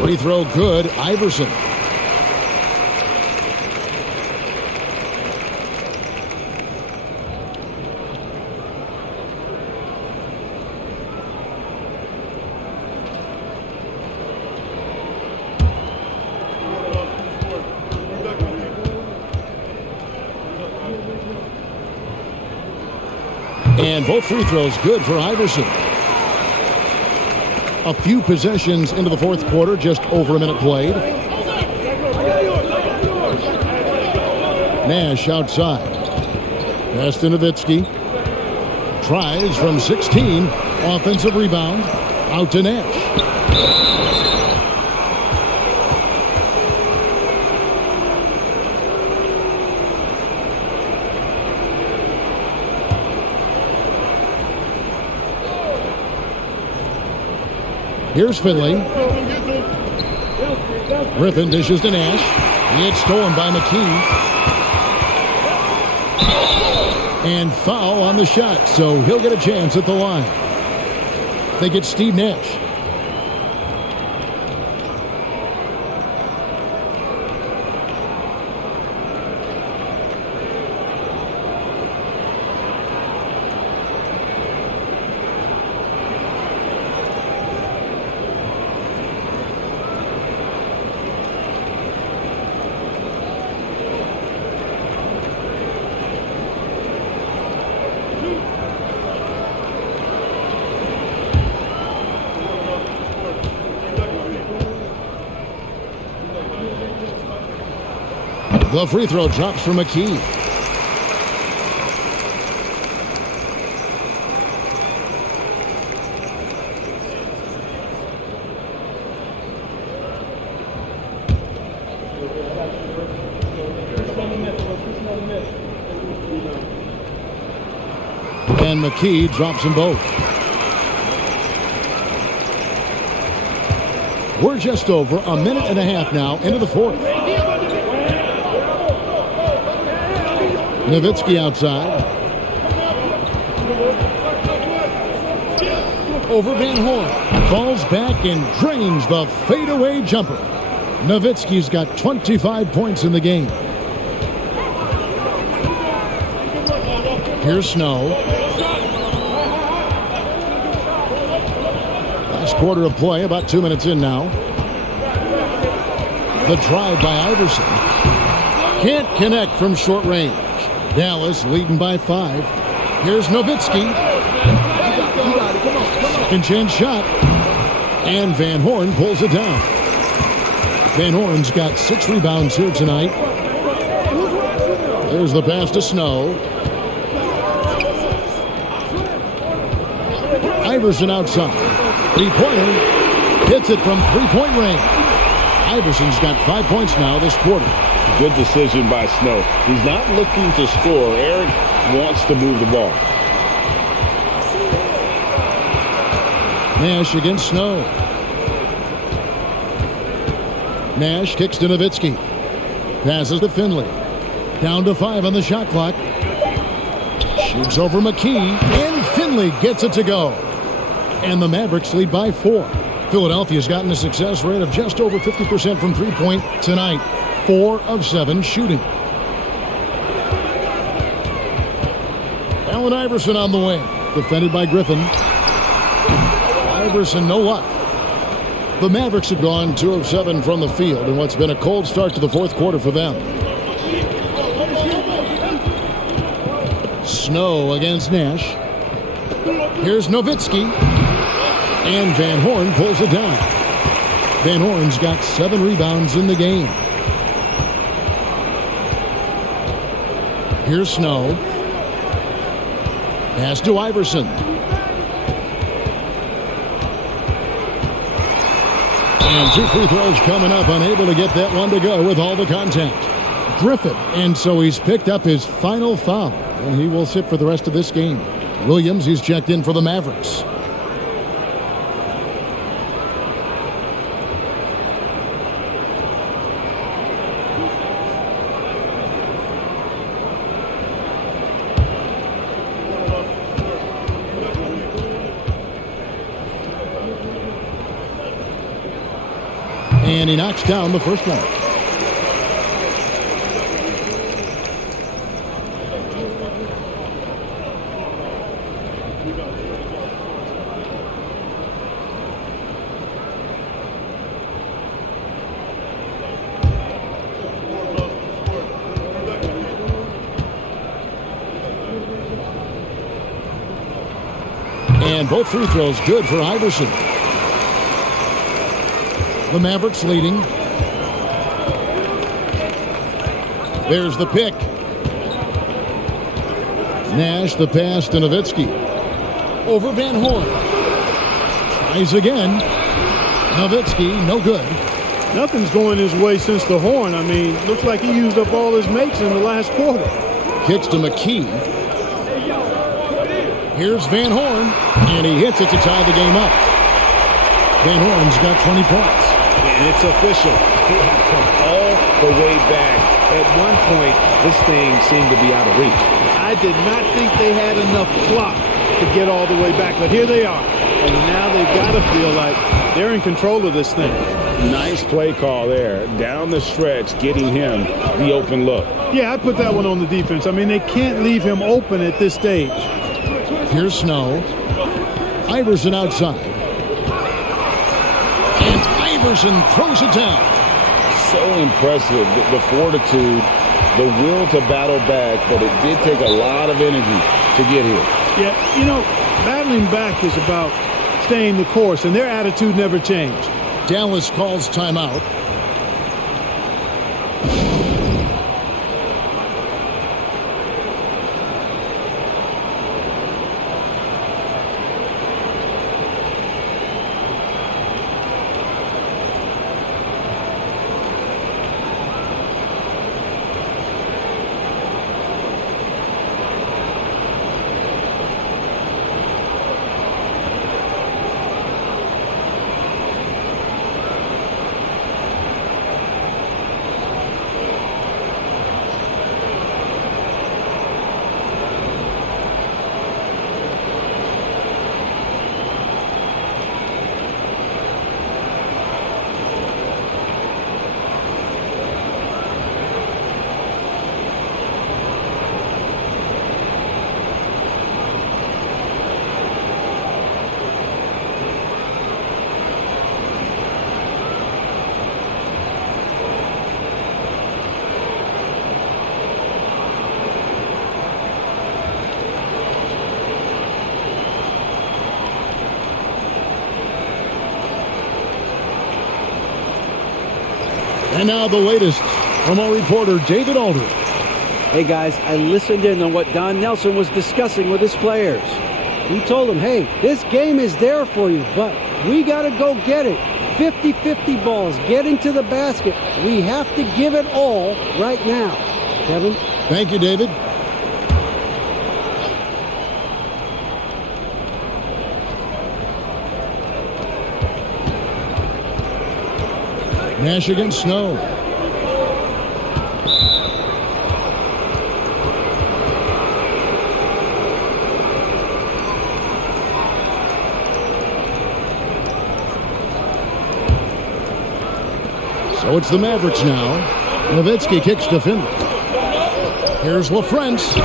Free throw good. Iverson. And both free throws good for Iverson. A few possessions into the fourth quarter, just over a minute played. Nash outside. Pass to Nowitzki. Tries from 16. Offensive rebound. Out to Nash. Here's Finley. Griffin dishes to Nash. It's stolen by McKee. And foul on the shot, so he'll get a chance at the line. They get Steve Nash. The free throw drops for McKee. And McKee drops them both. We're just over a minute and a half now into the fourth. Nowitzki outside. Over Van Horn. Falls back and drains the fadeaway jumper. Nowitzki's got 25 points in the game. Here's Snow. Last quarter of play, about 2 minutes in now. The drive by Iverson. Can't connect from short range. Dallas leading by 5. Here's Nowitzki. Second chance shot. And Van Horn pulls it down. Van Horn's got 6 rebounds here tonight. There's the pass to Snow. Iverson outside. Three-pointer. Hits it from three-point range. Iverson's got 5 points now this quarter. Good decision by Snow. He's not looking to score. Eric wants to move the ball. Nash against Snow. Nash kicks to Nowitzki. Passes to Finley. Down to 5 on the shot clock. Shoots over McKee. And Finley gets it to go. And the Mavericks lead by 4. Philadelphia's gotten a success rate of just over 50% from three-point tonight. 4 of 7 shooting. Allen Iverson on the wing. Defended by Griffin. Iverson, no luck. The Mavericks have gone 2 of 7 from the field in what's been a cold start to the fourth quarter for them. Snow against Nash. Here's Nowitzki. And Van Horn pulls it down. Van Horn's got 7 rebounds in the game. Here's Snow. Pass to Iverson. And 2 free throws coming up, unable to get that one to go with all the contact. Griffin, and so he's picked up his final foul, and he will sit for the rest of this game. Williams, he's checked in for the Mavericks. And he knocks down the first one. And both free throws good for Iverson. The Mavericks leading. There's the pick. Nash the pass to Nowitzki. Over Van Horn. Tries again. Nowitzki, no good. Nothing's going his way since the horn. I mean, looks like he used up all his makes in the last quarter. Kicks to McKee. Here's Van Horn. And he hits it to tie the game up. Van Horn's got 20 points. And it's official. They have come all the way back. At one point, this thing seemed to be out of reach. I did not think they had enough clock to get all the way back, but here they are. And now they've got to feel like they're in control of this thing. Nice play call there. Down the stretch, getting him the open look. Yeah, I put that one on the defense. I mean, they can't leave him open at this stage. Here's Snow. Iverson outside. And Iverson throws it down. So impressive, the fortitude, the will to battle back, but it did take a lot of energy to get here. Yeah, you know, battling back is about staying the course, and their attitude never changed. Dallas calls timeout. And now the latest from our reporter, David Aldridge. Hey guys, I listened in on what Don Nelson was discussing with his players. He told them, hey, this game is there for you, but we got to go get it. 50-50 balls, getting to the basket. We have to give it all right now. Kevin? Thank you, David. Nash against Snow. So it's the Mavericks now. Nowitzki kicks to Finley. Here's LaFrance.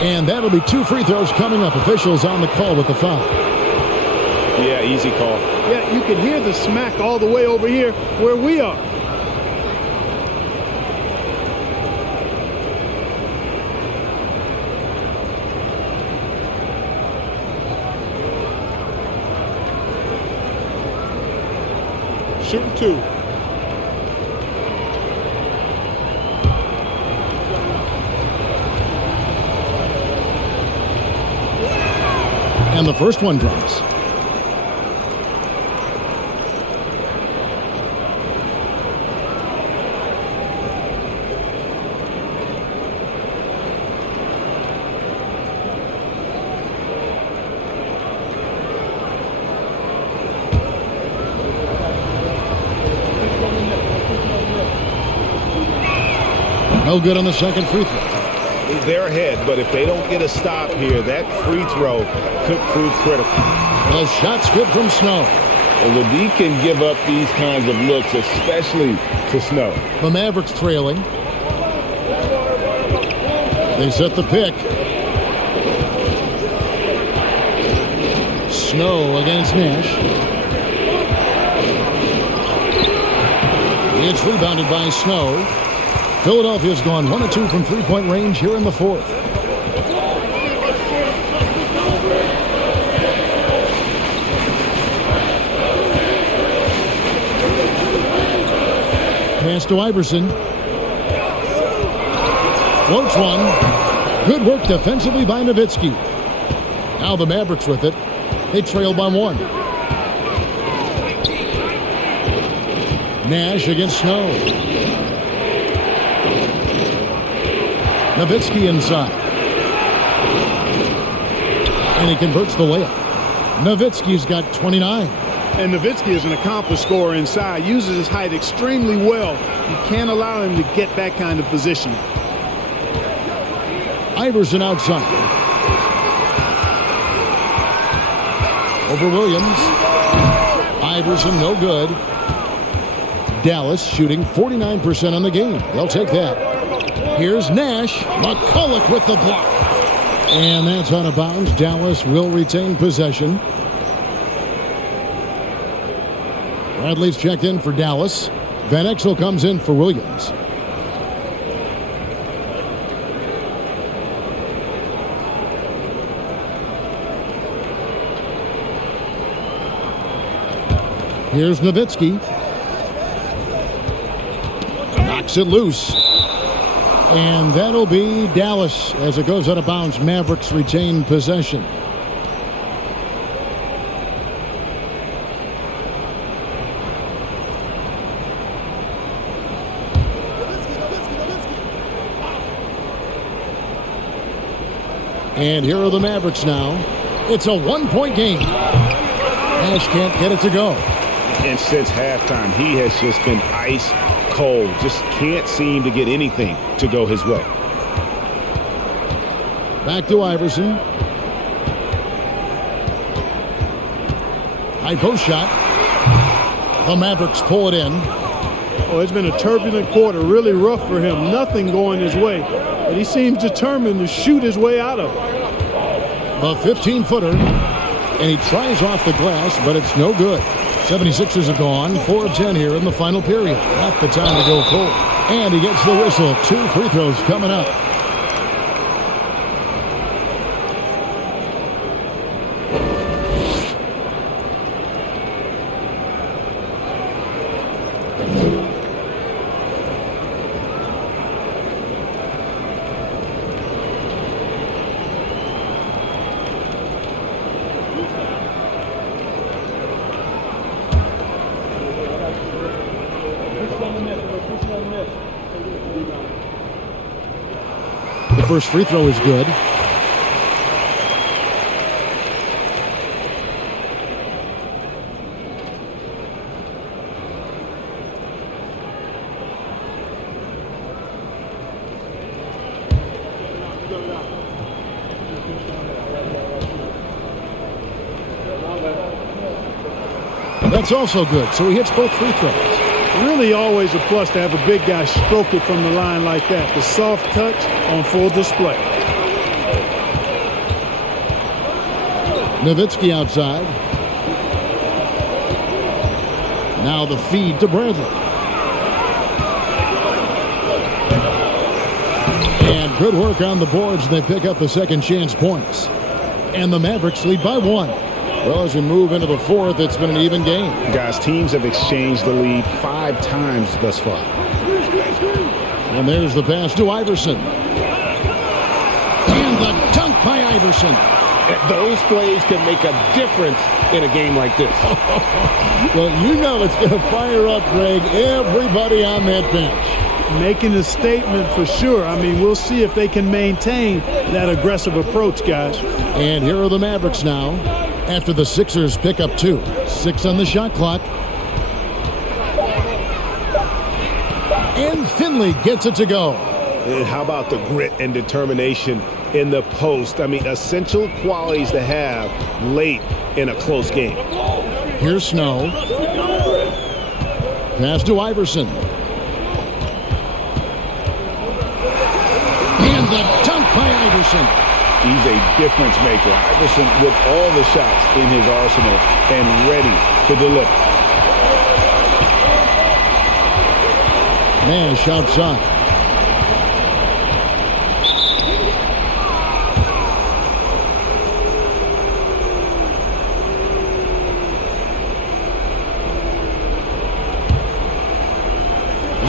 And that'll be 2 free throws coming up. Officials on the call with the foul. Yeah, easy call. Yeah, you can hear the smack all the way over here where we are. Shooting 2. And the first one drops. No good on the second free throw. They're ahead, but if they don't get a stop here, that free throw could prove critical. The shot's good from Snow. And Ledee can give up these kinds of looks, especially to Snow. The Mavericks trailing. They set the pick. Snow against Nash. It's rebounded by Snow. Philadelphia's gone 1 of 2 from three-point range here in the fourth. Pass to Iverson. Floats one. Good work defensively by Nowitzki. Now the Mavericks with it. They trail by 1. Nash against Snow. Nowitzki inside. And he converts the layup. Nowitzki's got 29. And Nowitzki is an accomplished scorer inside, uses his height extremely well. You can't allow him to get that kind of position. Iverson outside. Over Williams. Iverson no good. Dallas shooting 49% on the game. They'll take that. Here's Nash. McCulloch with the block. And that's out of bounds. Dallas will retain possession. Bradley's checked in for Dallas. Van Exel comes in for Williams. Here's Nowitzki. Knocks it loose. And that'll be Dallas as it goes out of bounds. Mavericks retain possession. And here are the Mavericks now. It's a 1-point game. Nash can't get it to go. And since halftime, he has just been ice cold. Just can't seem to get anything to go his way. Back to Iverson. High post shot. The Mavericks pull it in. Oh, it's been a turbulent quarter, really rough for him. Nothing going his way, but he seems determined to shoot his way out of it. The 15-footer, and he tries off the glass, but it's no good. 76ers have gone 4 of 10 here in the final period. Not the time to go cold. And he gets the whistle. 2 free throws coming up. The first free throw is good. That's also good, so he hits both free throws. Really always a plus to have a big guy stroke it from the line like that. The soft touch on full display. Nowitzki outside. Now the feed to Bradley. And good work on the boards. They pick up the second chance points. And the Mavericks lead by 1. Well, as we move into the fourth, it's been an even game. Guys, teams have exchanged the lead 5 times thus far. And there's the pass to Iverson. And the dunk by Iverson. Those plays can make a difference in a game like this. Well, you know it's going to fire up, Greg, everybody on that bench. Making a statement for sure. I mean, we'll see if they can maintain that aggressive approach, guys. And here are the Mavericks now. After the Sixers pick up 2. 6 on the shot clock. And Finley gets it to go. And how about the grit and determination in the post? I mean, essential qualities to have late in a close game. Here's Snow. Pass to Iverson. And the dunk by Iverson. He's a difference maker. Iverson with all the shots in his arsenal and ready to deliver. Nash outside.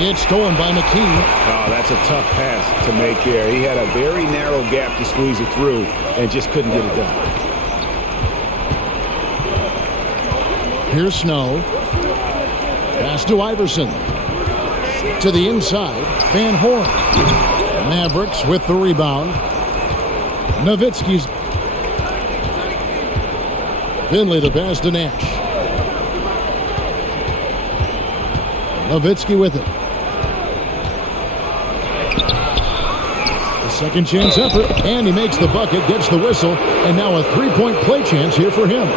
It's stolen by McKee. Oh, that's a tough pass to make there. He had a very narrow gap to squeeze it through and just couldn't get it done. Here's Snow. Pass to Iverson. To the inside. Van Horn. Mavericks with the rebound. Nowitzki's. Finley the pass to Nash. Nowitzki with it. Second chance effort, and he makes the bucket, gets the whistle, and now a three-point play chance here for him.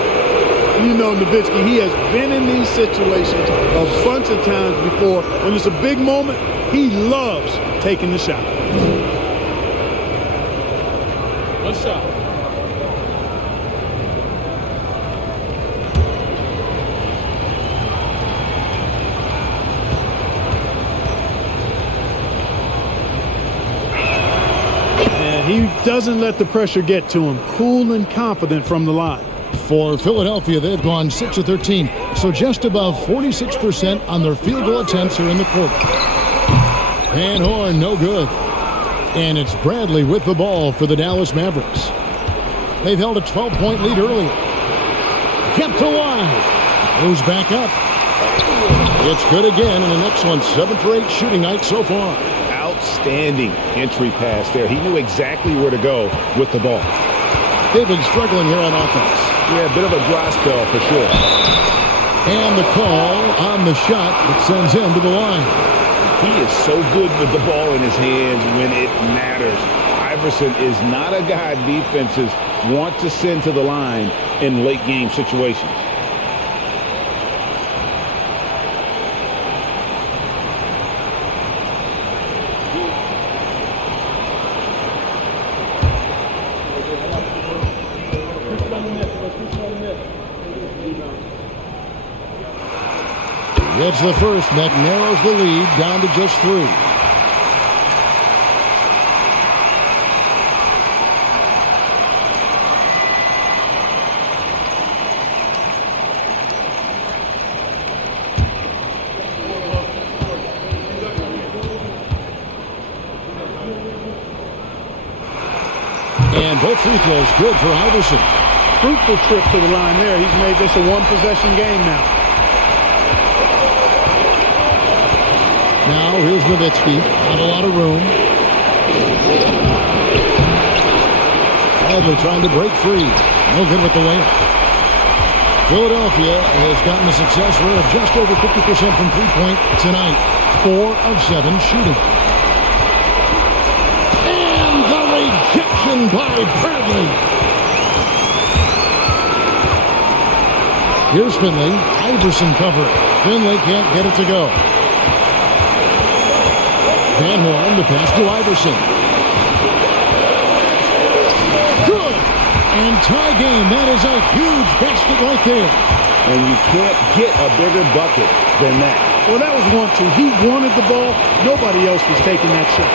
You know, Nowitzki, he has been in these situations a bunch of times before. When it's a big moment, he loves taking the shot. One shot. He doesn't let the pressure get to him. Cool and confident from the line. For Philadelphia, they've gone 6 of 13, so just above 46% on their field goal attempts here in the quarter. Van Horn, no good. And it's Bradley with the ball for the Dallas Mavericks. They've held a 12-point lead earlier. Kept to wide. Moves back up. It's good again, and an excellent 7 for 8 shooting night so far. Outstanding entry pass there. He knew exactly where to go with the ball. They've been struggling here on offense. Yeah, a bit of a dry spell for sure. And the call on the shot that sends him to the line. He is so good with the ball in his hands when it matters. Iverson is not a guy defenses want to send to the line in late game situations. It's the first that narrows the lead down to just 3. And both free throws good for Iverson. fruitful trip to the line there. He's made this a one-possession game now. Now here's Nowitzki. Not a lot of room. Bradley trying to break free. No good with the layup. Philadelphia has gotten a success rate of just over 50% from three-point tonight. 4 of 7 shooting. And the rejection by Bradley. Here's Finley. Iverson cover. Finley can't get it to go. Van Horn, the pass to Iverson. Good! And tie game. That is a huge basket right there. And you can't get a bigger bucket than that. Well, that was 1-2. He wanted the ball. Nobody else was taking that shot.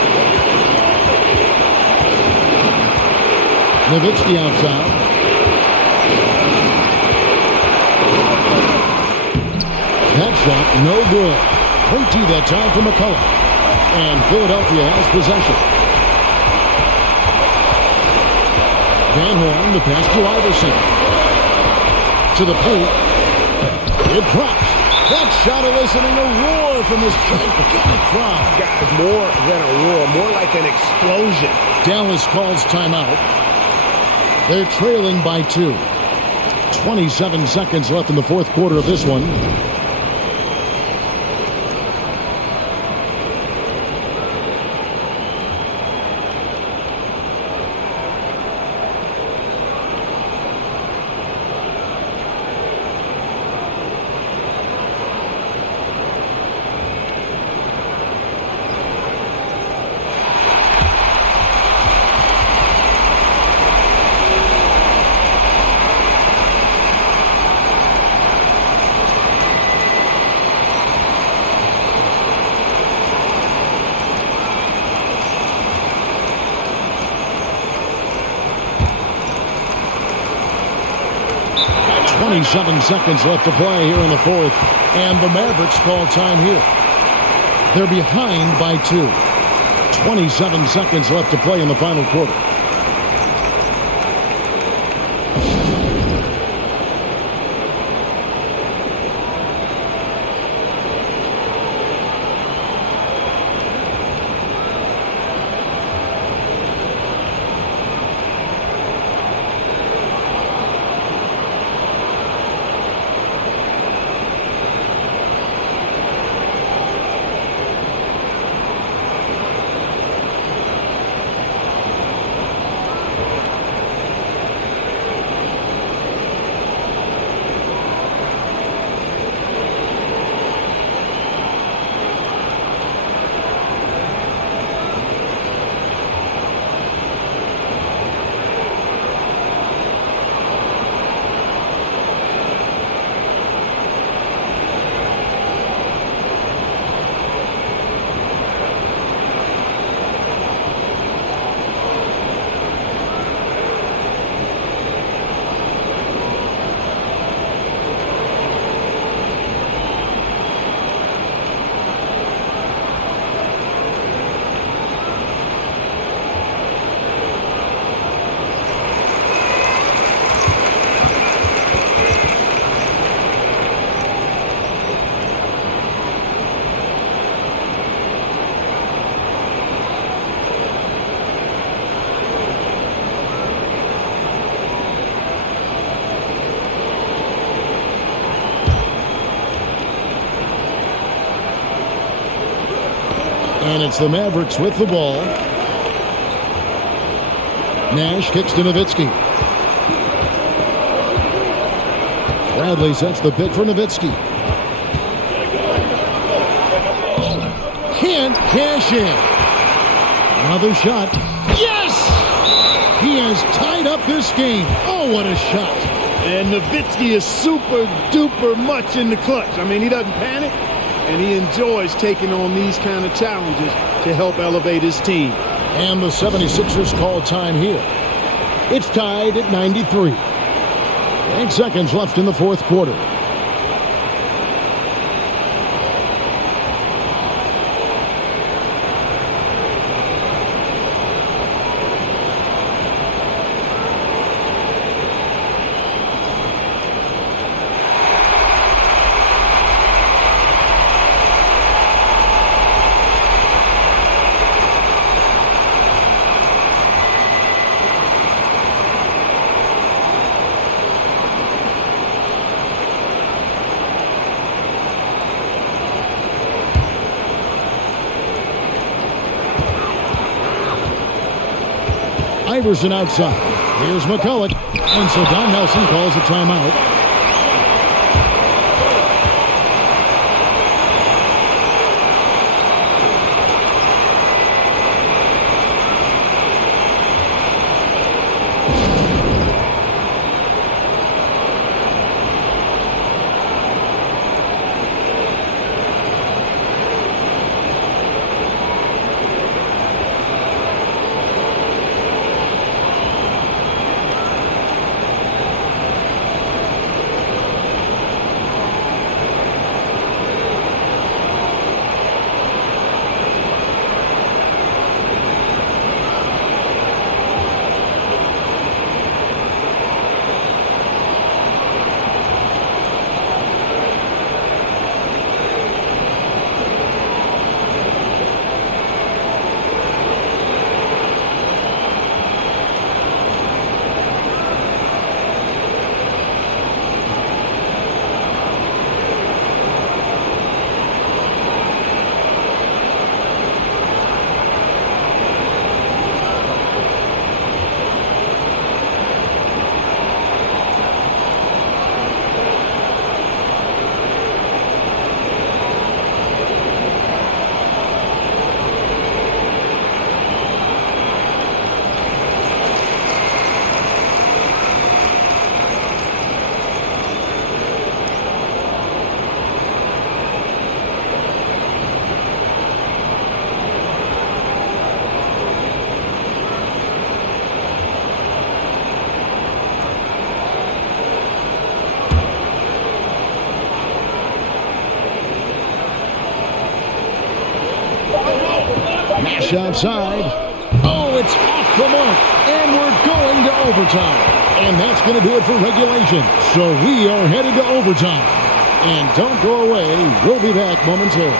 Nowitzki outside. That shot, no good. Great D that time for McCullough. And Philadelphia has possession. Van Horn, the pass to Iverson. To the paint. It drops. That shot eliciting a roar from this gigantic crowd. Guys, more than a roar, more like an explosion. Dallas calls timeout. They're trailing by 2. 27 seconds left in the fourth quarter of this one. Seven seconds left to play here in the fourth. And the Mavericks call time here. They're behind by 2. 27 seconds left to play in the final quarter. And it's the Mavericks with the ball. Nash kicks to Nowitzki. Bradley sets the pick for Nowitzki. Can't cash in. Another shot. Yes! He has tied up this game. Oh, what a shot. And Nowitzki is super duper much in the clutch. I mean, he doesn't panic, and he enjoys taking on these kind of challenges to help elevate his team. And the 76ers call time here. It's tied at 93. 8 seconds left in the fourth quarter. Iverson outside. Here's McCulloch. And so Don Nelson calls a timeout. Nash outside. Oh, it's off the mark. And we're going to overtime. And that's going to do it for regulation. So we are headed to overtime. And don't go away. We'll be back momentarily.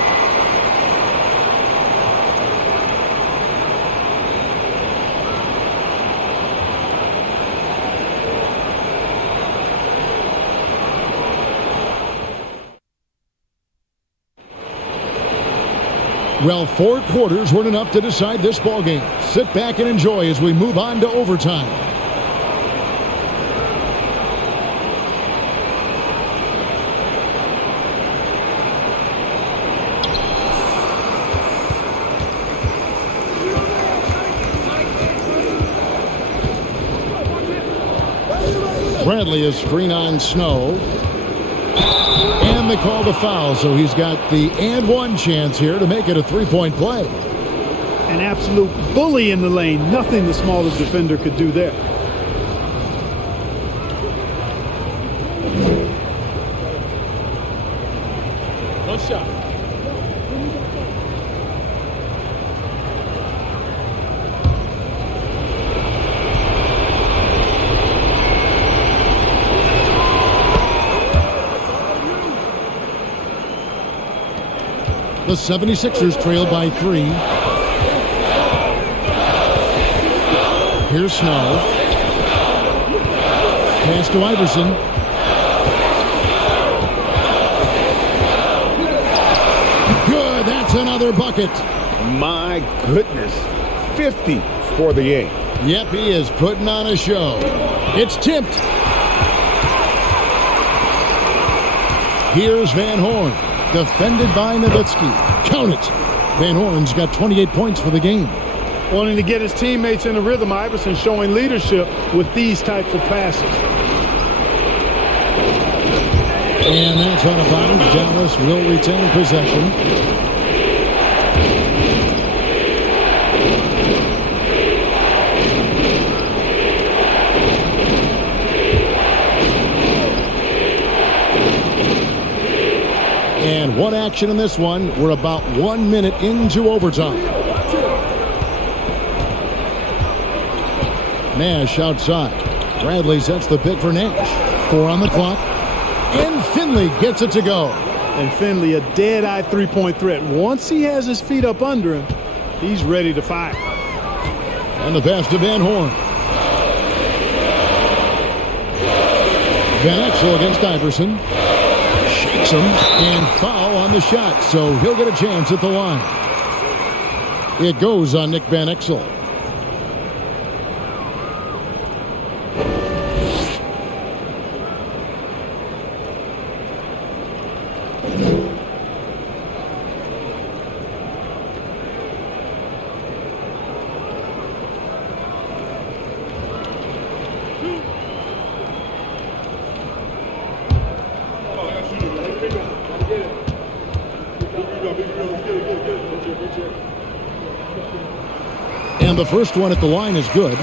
Well, 4 quarters weren't enough to decide this ballgame. Sit back and enjoy as we move on to overtime. Bradley is screen on Snow. And they call the foul, so he's got the and one chance here to make it a three-point play. An absolute bully in the lane. Nothing the smallest defender could do there. One shot. The 76ers trail by 3. Here's Snow. Pass to Iverson. Good, that's another bucket. My goodness. 50 for the game. Yep, he is putting on a show. It's tipped. Here's Van Horn. Defended by Nowitzki. Count it. Van Horn's got 28 points for the game. Wanting to get his teammates in a rhythm, Iverson showing leadership with these types of passes. And that's on a bottom. Dallas will retain possession. And one action in this one. We're about 1 minute into overtime. Nash outside. Bradley sets the pick for Nash. 4 on the clock. And Finley gets it to go. And Finley, a dead-eye three-point threat. Once he has his feet up under him, he's ready to fire. And the pass to Van Horn. Van Exel against Iverson. Shakes him and foul on the shot, so he'll get a chance at the line. It goes on Nick Van Exel. the first one at the line is good.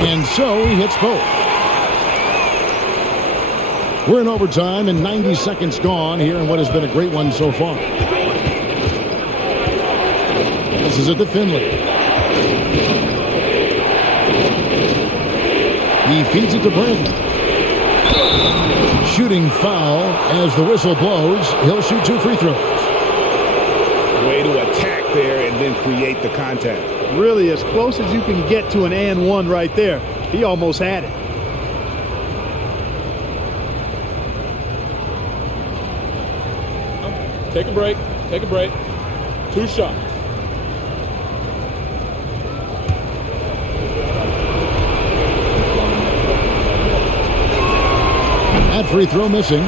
And so he hits both. We're in overtime and 90 seconds gone here in what has been a great one so far. This is it to Finley. He feeds it to Brandon. Shooting foul as the whistle blows. He'll shoot 2 free throws. Way to attack there and then create the contact. Really as close as you can get to an and one right there. He almost had it. Take a break. Take a break. 2 shots. That free throw missing.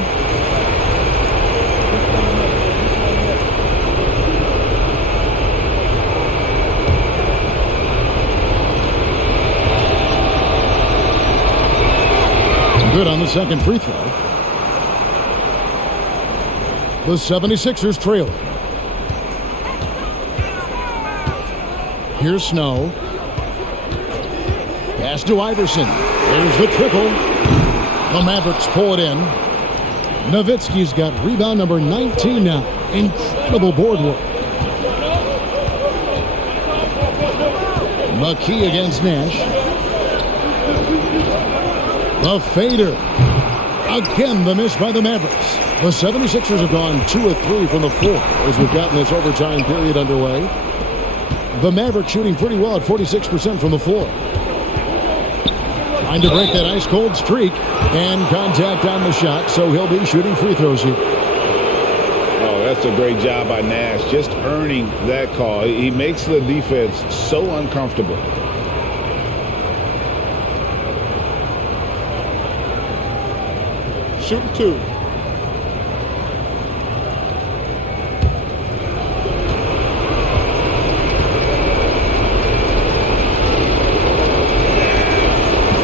Good on the second free throw. The 76ers trail. Here's Snow. Pass to Iverson. There's the triple. The Mavericks pull it in. Nowitzki's got rebound number 19 now. Incredible board work. McKee against Nash. The fader. Again, the miss by the Mavericks. The 76ers have gone 2 of 3 from the floor as we've gotten this overtime period underway. The Mavericks shooting pretty well at 46% from the floor. Trying to break that ice-cold streak, and contact on the shot, so he'll be shooting free throws here. Oh, that's a great job by Nash, just earning that call. He makes the defense so uncomfortable. Shooting 2.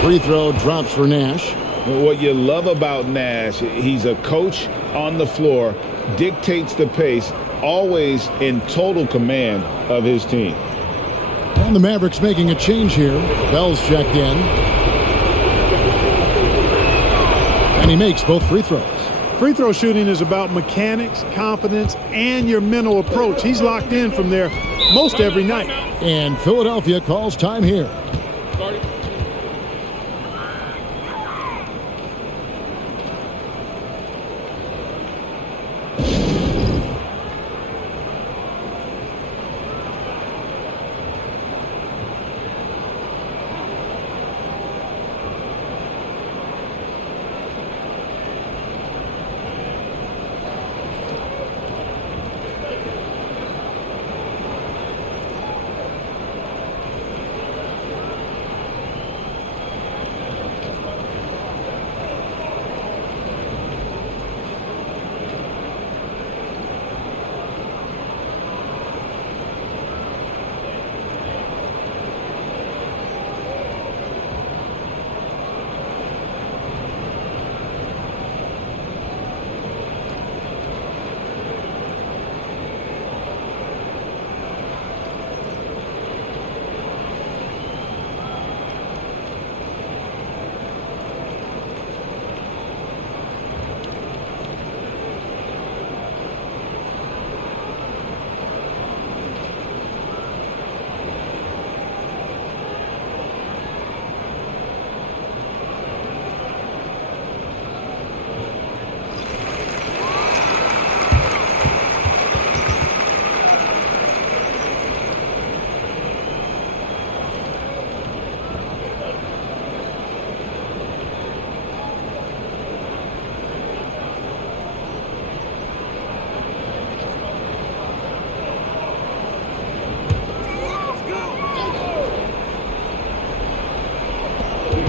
Free throw drops for Nash. What you love about Nash, he's a coach on the floor, dictates the pace, always in total command of his team. And the Mavericks making a change here. Bell's checked in. And he makes both free throws. Free throw shooting is about mechanics, confidence, and your mental approach. He's locked in from there most every night. And Philadelphia calls time here.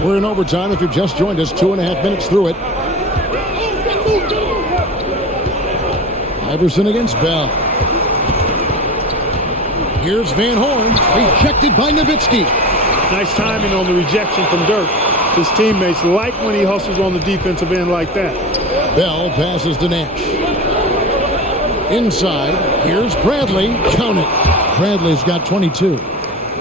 We're in overtime. If you've just joined us, 2.5 minutes through it. Iverson against Bell. Here's Van Horn, rejected by Nowitzki. Nice timing on the rejection from Dirk. His teammates like when he hustles on the defensive end like that. Bell passes to Nash. Inside, here's Bradley. Count it. Bradley's got 22.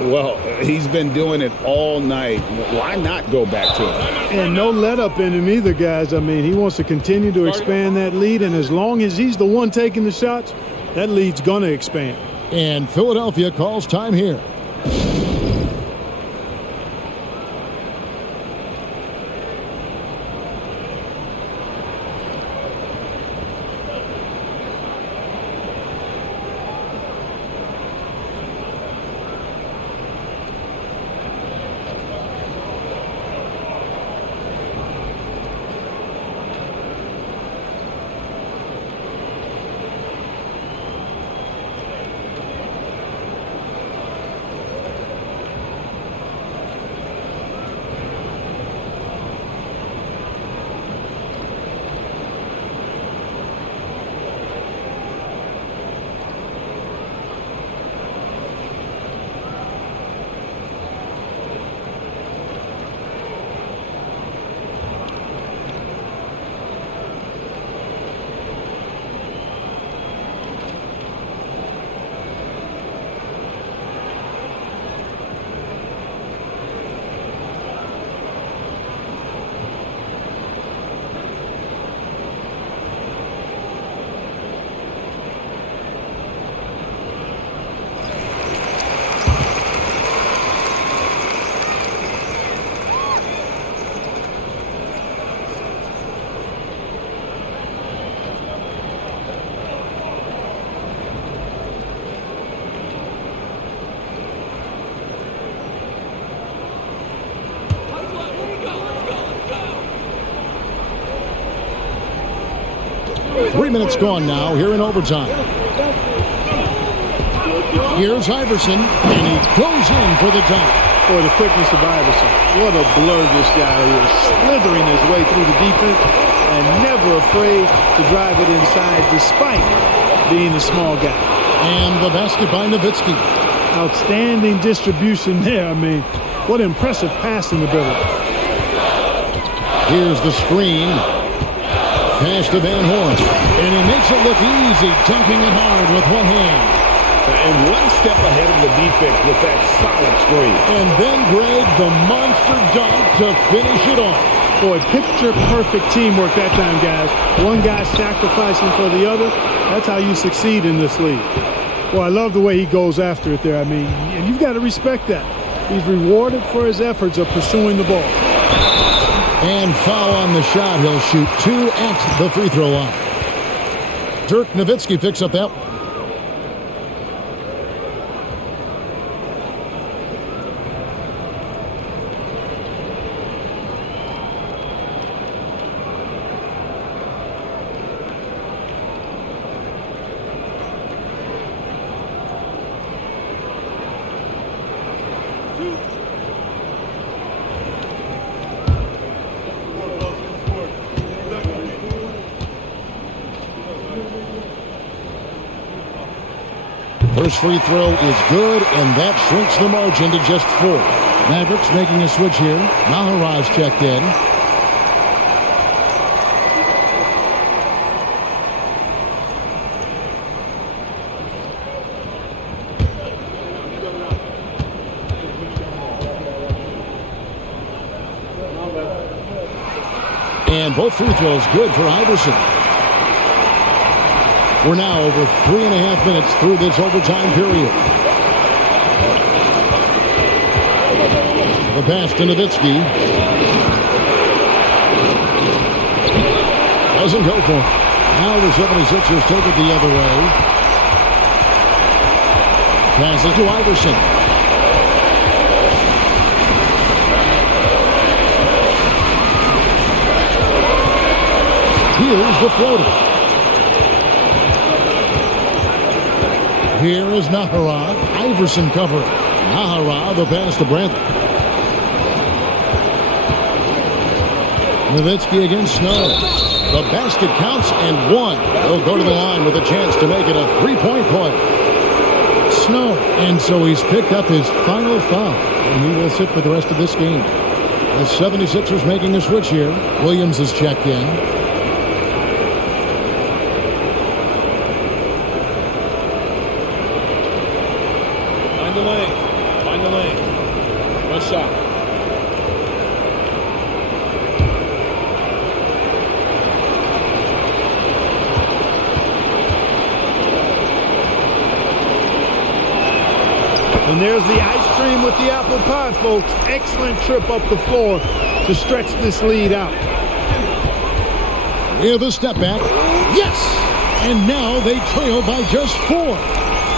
Well, he's been doing it all night. Why not go back to him? And no let up in him either, guys. I mean, he wants to continue to expand that lead, and as long as he's the one taking the shots, that lead's going to expand. And Philadelphia calls time here. Minutes gone now here in overtime. Here's Iverson, and he goes in for the dunk. Boy, the quickness of Iverson. What a blur this guy is. Slithering his way through the defense and never afraid to drive it inside despite being a small guy. And the basket by Nowitzki. Outstanding distribution there. I mean, what impressive passing ability. Here's the screen. Pass to Van Horn, and he makes it look easy, dunking it hard with one hand. And one step ahead of the defense with that solid screen. And then Greg, the monster dunk to finish it off. Boy, picture-perfect teamwork that time, guys. One guy sacrificing for the other. That's how you succeed in this league. Well, I love the way he goes after it there. I mean, and you've got to respect that. He's rewarded for his efforts of pursuing the ball. And foul on the shot. He'll shoot 2 at the free throw line. Dirk Nowitzki picks up that one. First free throw is good, and that shrinks the margin to just 4. Mavericks making a switch here. Maharaj checked in. And both free throws good for Iverson. We're now over 3.5 minutes through this overtime period. The pass to Nowitzki. Doesn't go for it. Now the 76ers take it the other way. Passes to Iverson. Here's the floater. Here is Nahara. Iverson covering. Nahara, the pass to Bradley. Nowitzki against Snow. The basket counts and one. He'll go to the line with a chance to make it a three-point play. Snow. And so he's picked up his final foul, and he will sit for the rest of this game. The 76ers making a switch here. Williams is checked in. Find the lane. Find the lane. One shot. And there's the ice cream with the apple pie, folks. Excellent trip up the floor to stretch this lead out. With a step back. Yes! And now they trail by just 4.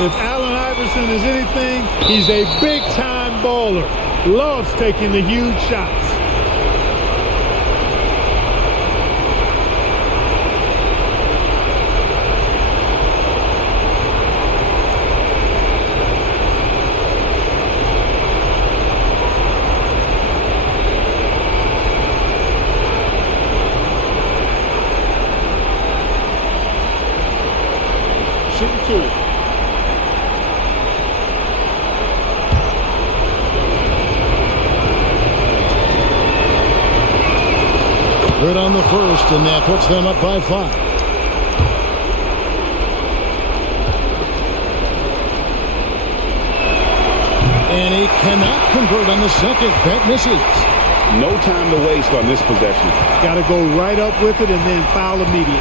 If Allen Iverson is anything, he's a big-time baller. Loves taking the huge shots. Shooting 2. Good on the first, and that puts them up by 5. And he cannot convert on the second. That misses. No time to waste on this possession. Got to go right up with it and then foul immediately.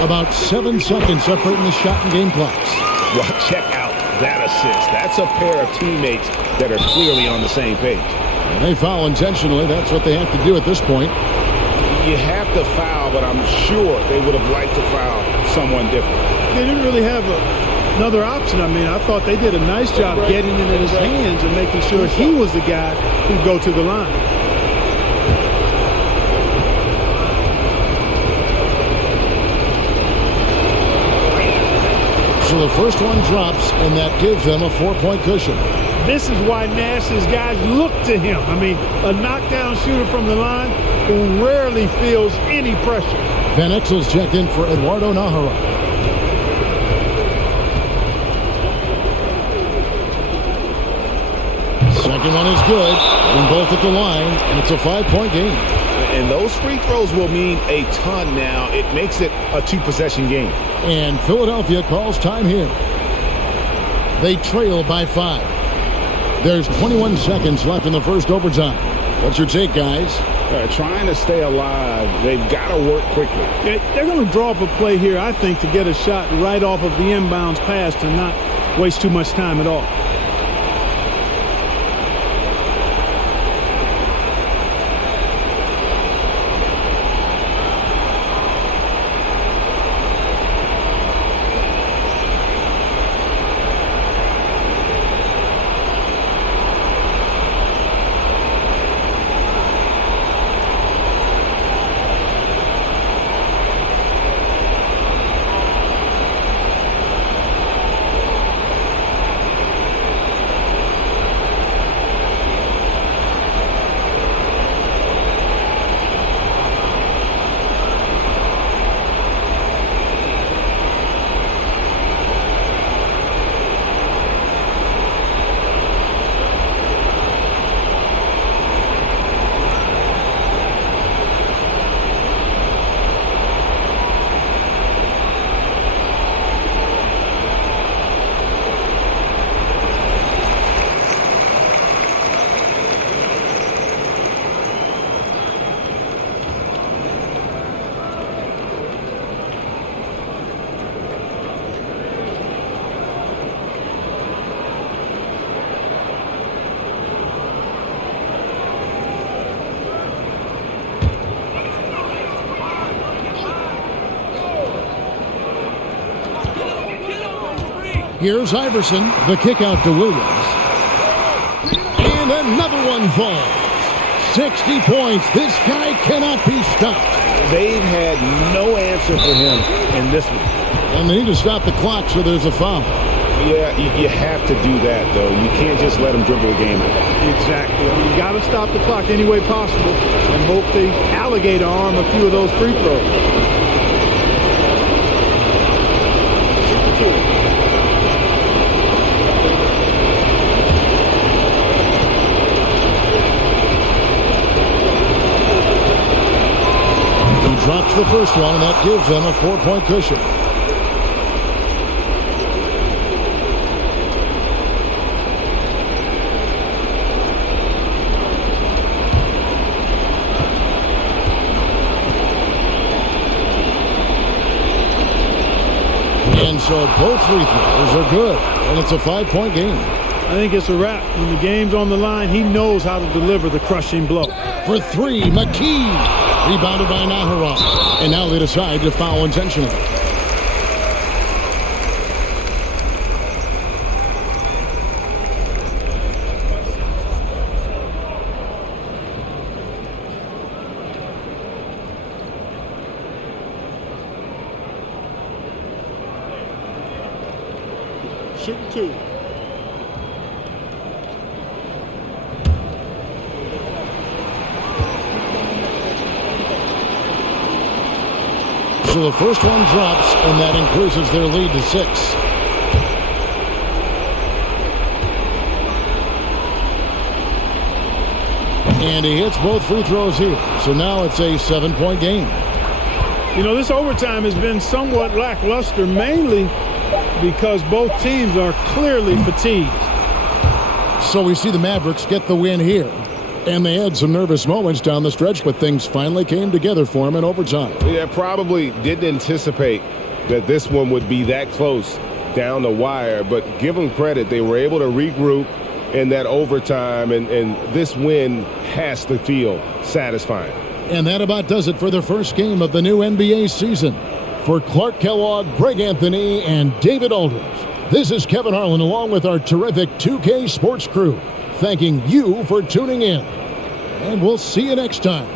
About 7 seconds separating the shot and game clocks. Well, check out that assist. That's a pair of teammates that are clearly on the same page. And they foul intentionally. That's what they have to do at this point. You have to foul, but I'm sure they would have liked to foul someone different. They didn't really have another option. I mean, I thought they did a nice job getting it in his hands and making sure he was the guy who'd go to the line. So the first one drops, and that gives them a 4-point cushion. This is why Nash's guys look to him. I mean, a knockdown shooter from the line who rarely feels any pressure. Van Exel's checked in for Eduardo Nahara. Second one is good, and both at the line, and it's a 5-point game. And those free throws will mean a ton now. It makes it a 2-possession game. And Philadelphia calls time here. They trail by 5. There's 21 seconds left in the first overtime. What's your take, guys? Trying to stay alive. They've got to work quickly. Yeah, they're going to draw up a play here, I think, to get a shot right off of the inbounds pass and not waste too much time at all. Here's Iverson, the kick out to Williams. And another one falls. 60 points. This guy cannot be stopped. They've had no answer for him in this one. And they need to stop the clock, so there's a foul. Yeah, you have to do that, though. You can't just let him dribble the game. Exactly. You got to stop the clock any way possible and hope they alligator arm a few of those free throws. the first one, and that gives them a 4-point cushion. And so both free throws are good, and it's a 5-point game. I think it's a wrap. When the game's on the line, he knows how to deliver the crushing blow. For three, McKee. Rebounded by Naharon. And now they decide to foul intentionally. Shooting 2. So the first one drops, and that increases their lead to 6. And he hits both free throws here. So now it's a 7-point game. You know, this overtime has been somewhat lackluster, mainly because both teams are clearly fatigued. So we see the Mavericks get the win here. And they had some nervous moments down the stretch, but things finally came together for them in overtime. Yeah, probably didn't anticipate that this one would be that close down the wire, but give them credit. They were able to regroup in that overtime, and this win has to feel satisfying. And that about does it for the first game of the new NBA season. For Clark Kellogg, Greg Anthony, and David Aldridge, this is Kevin Harlan along with our terrific 2K Sports crew, thanking you for tuning in. And we'll see you next time.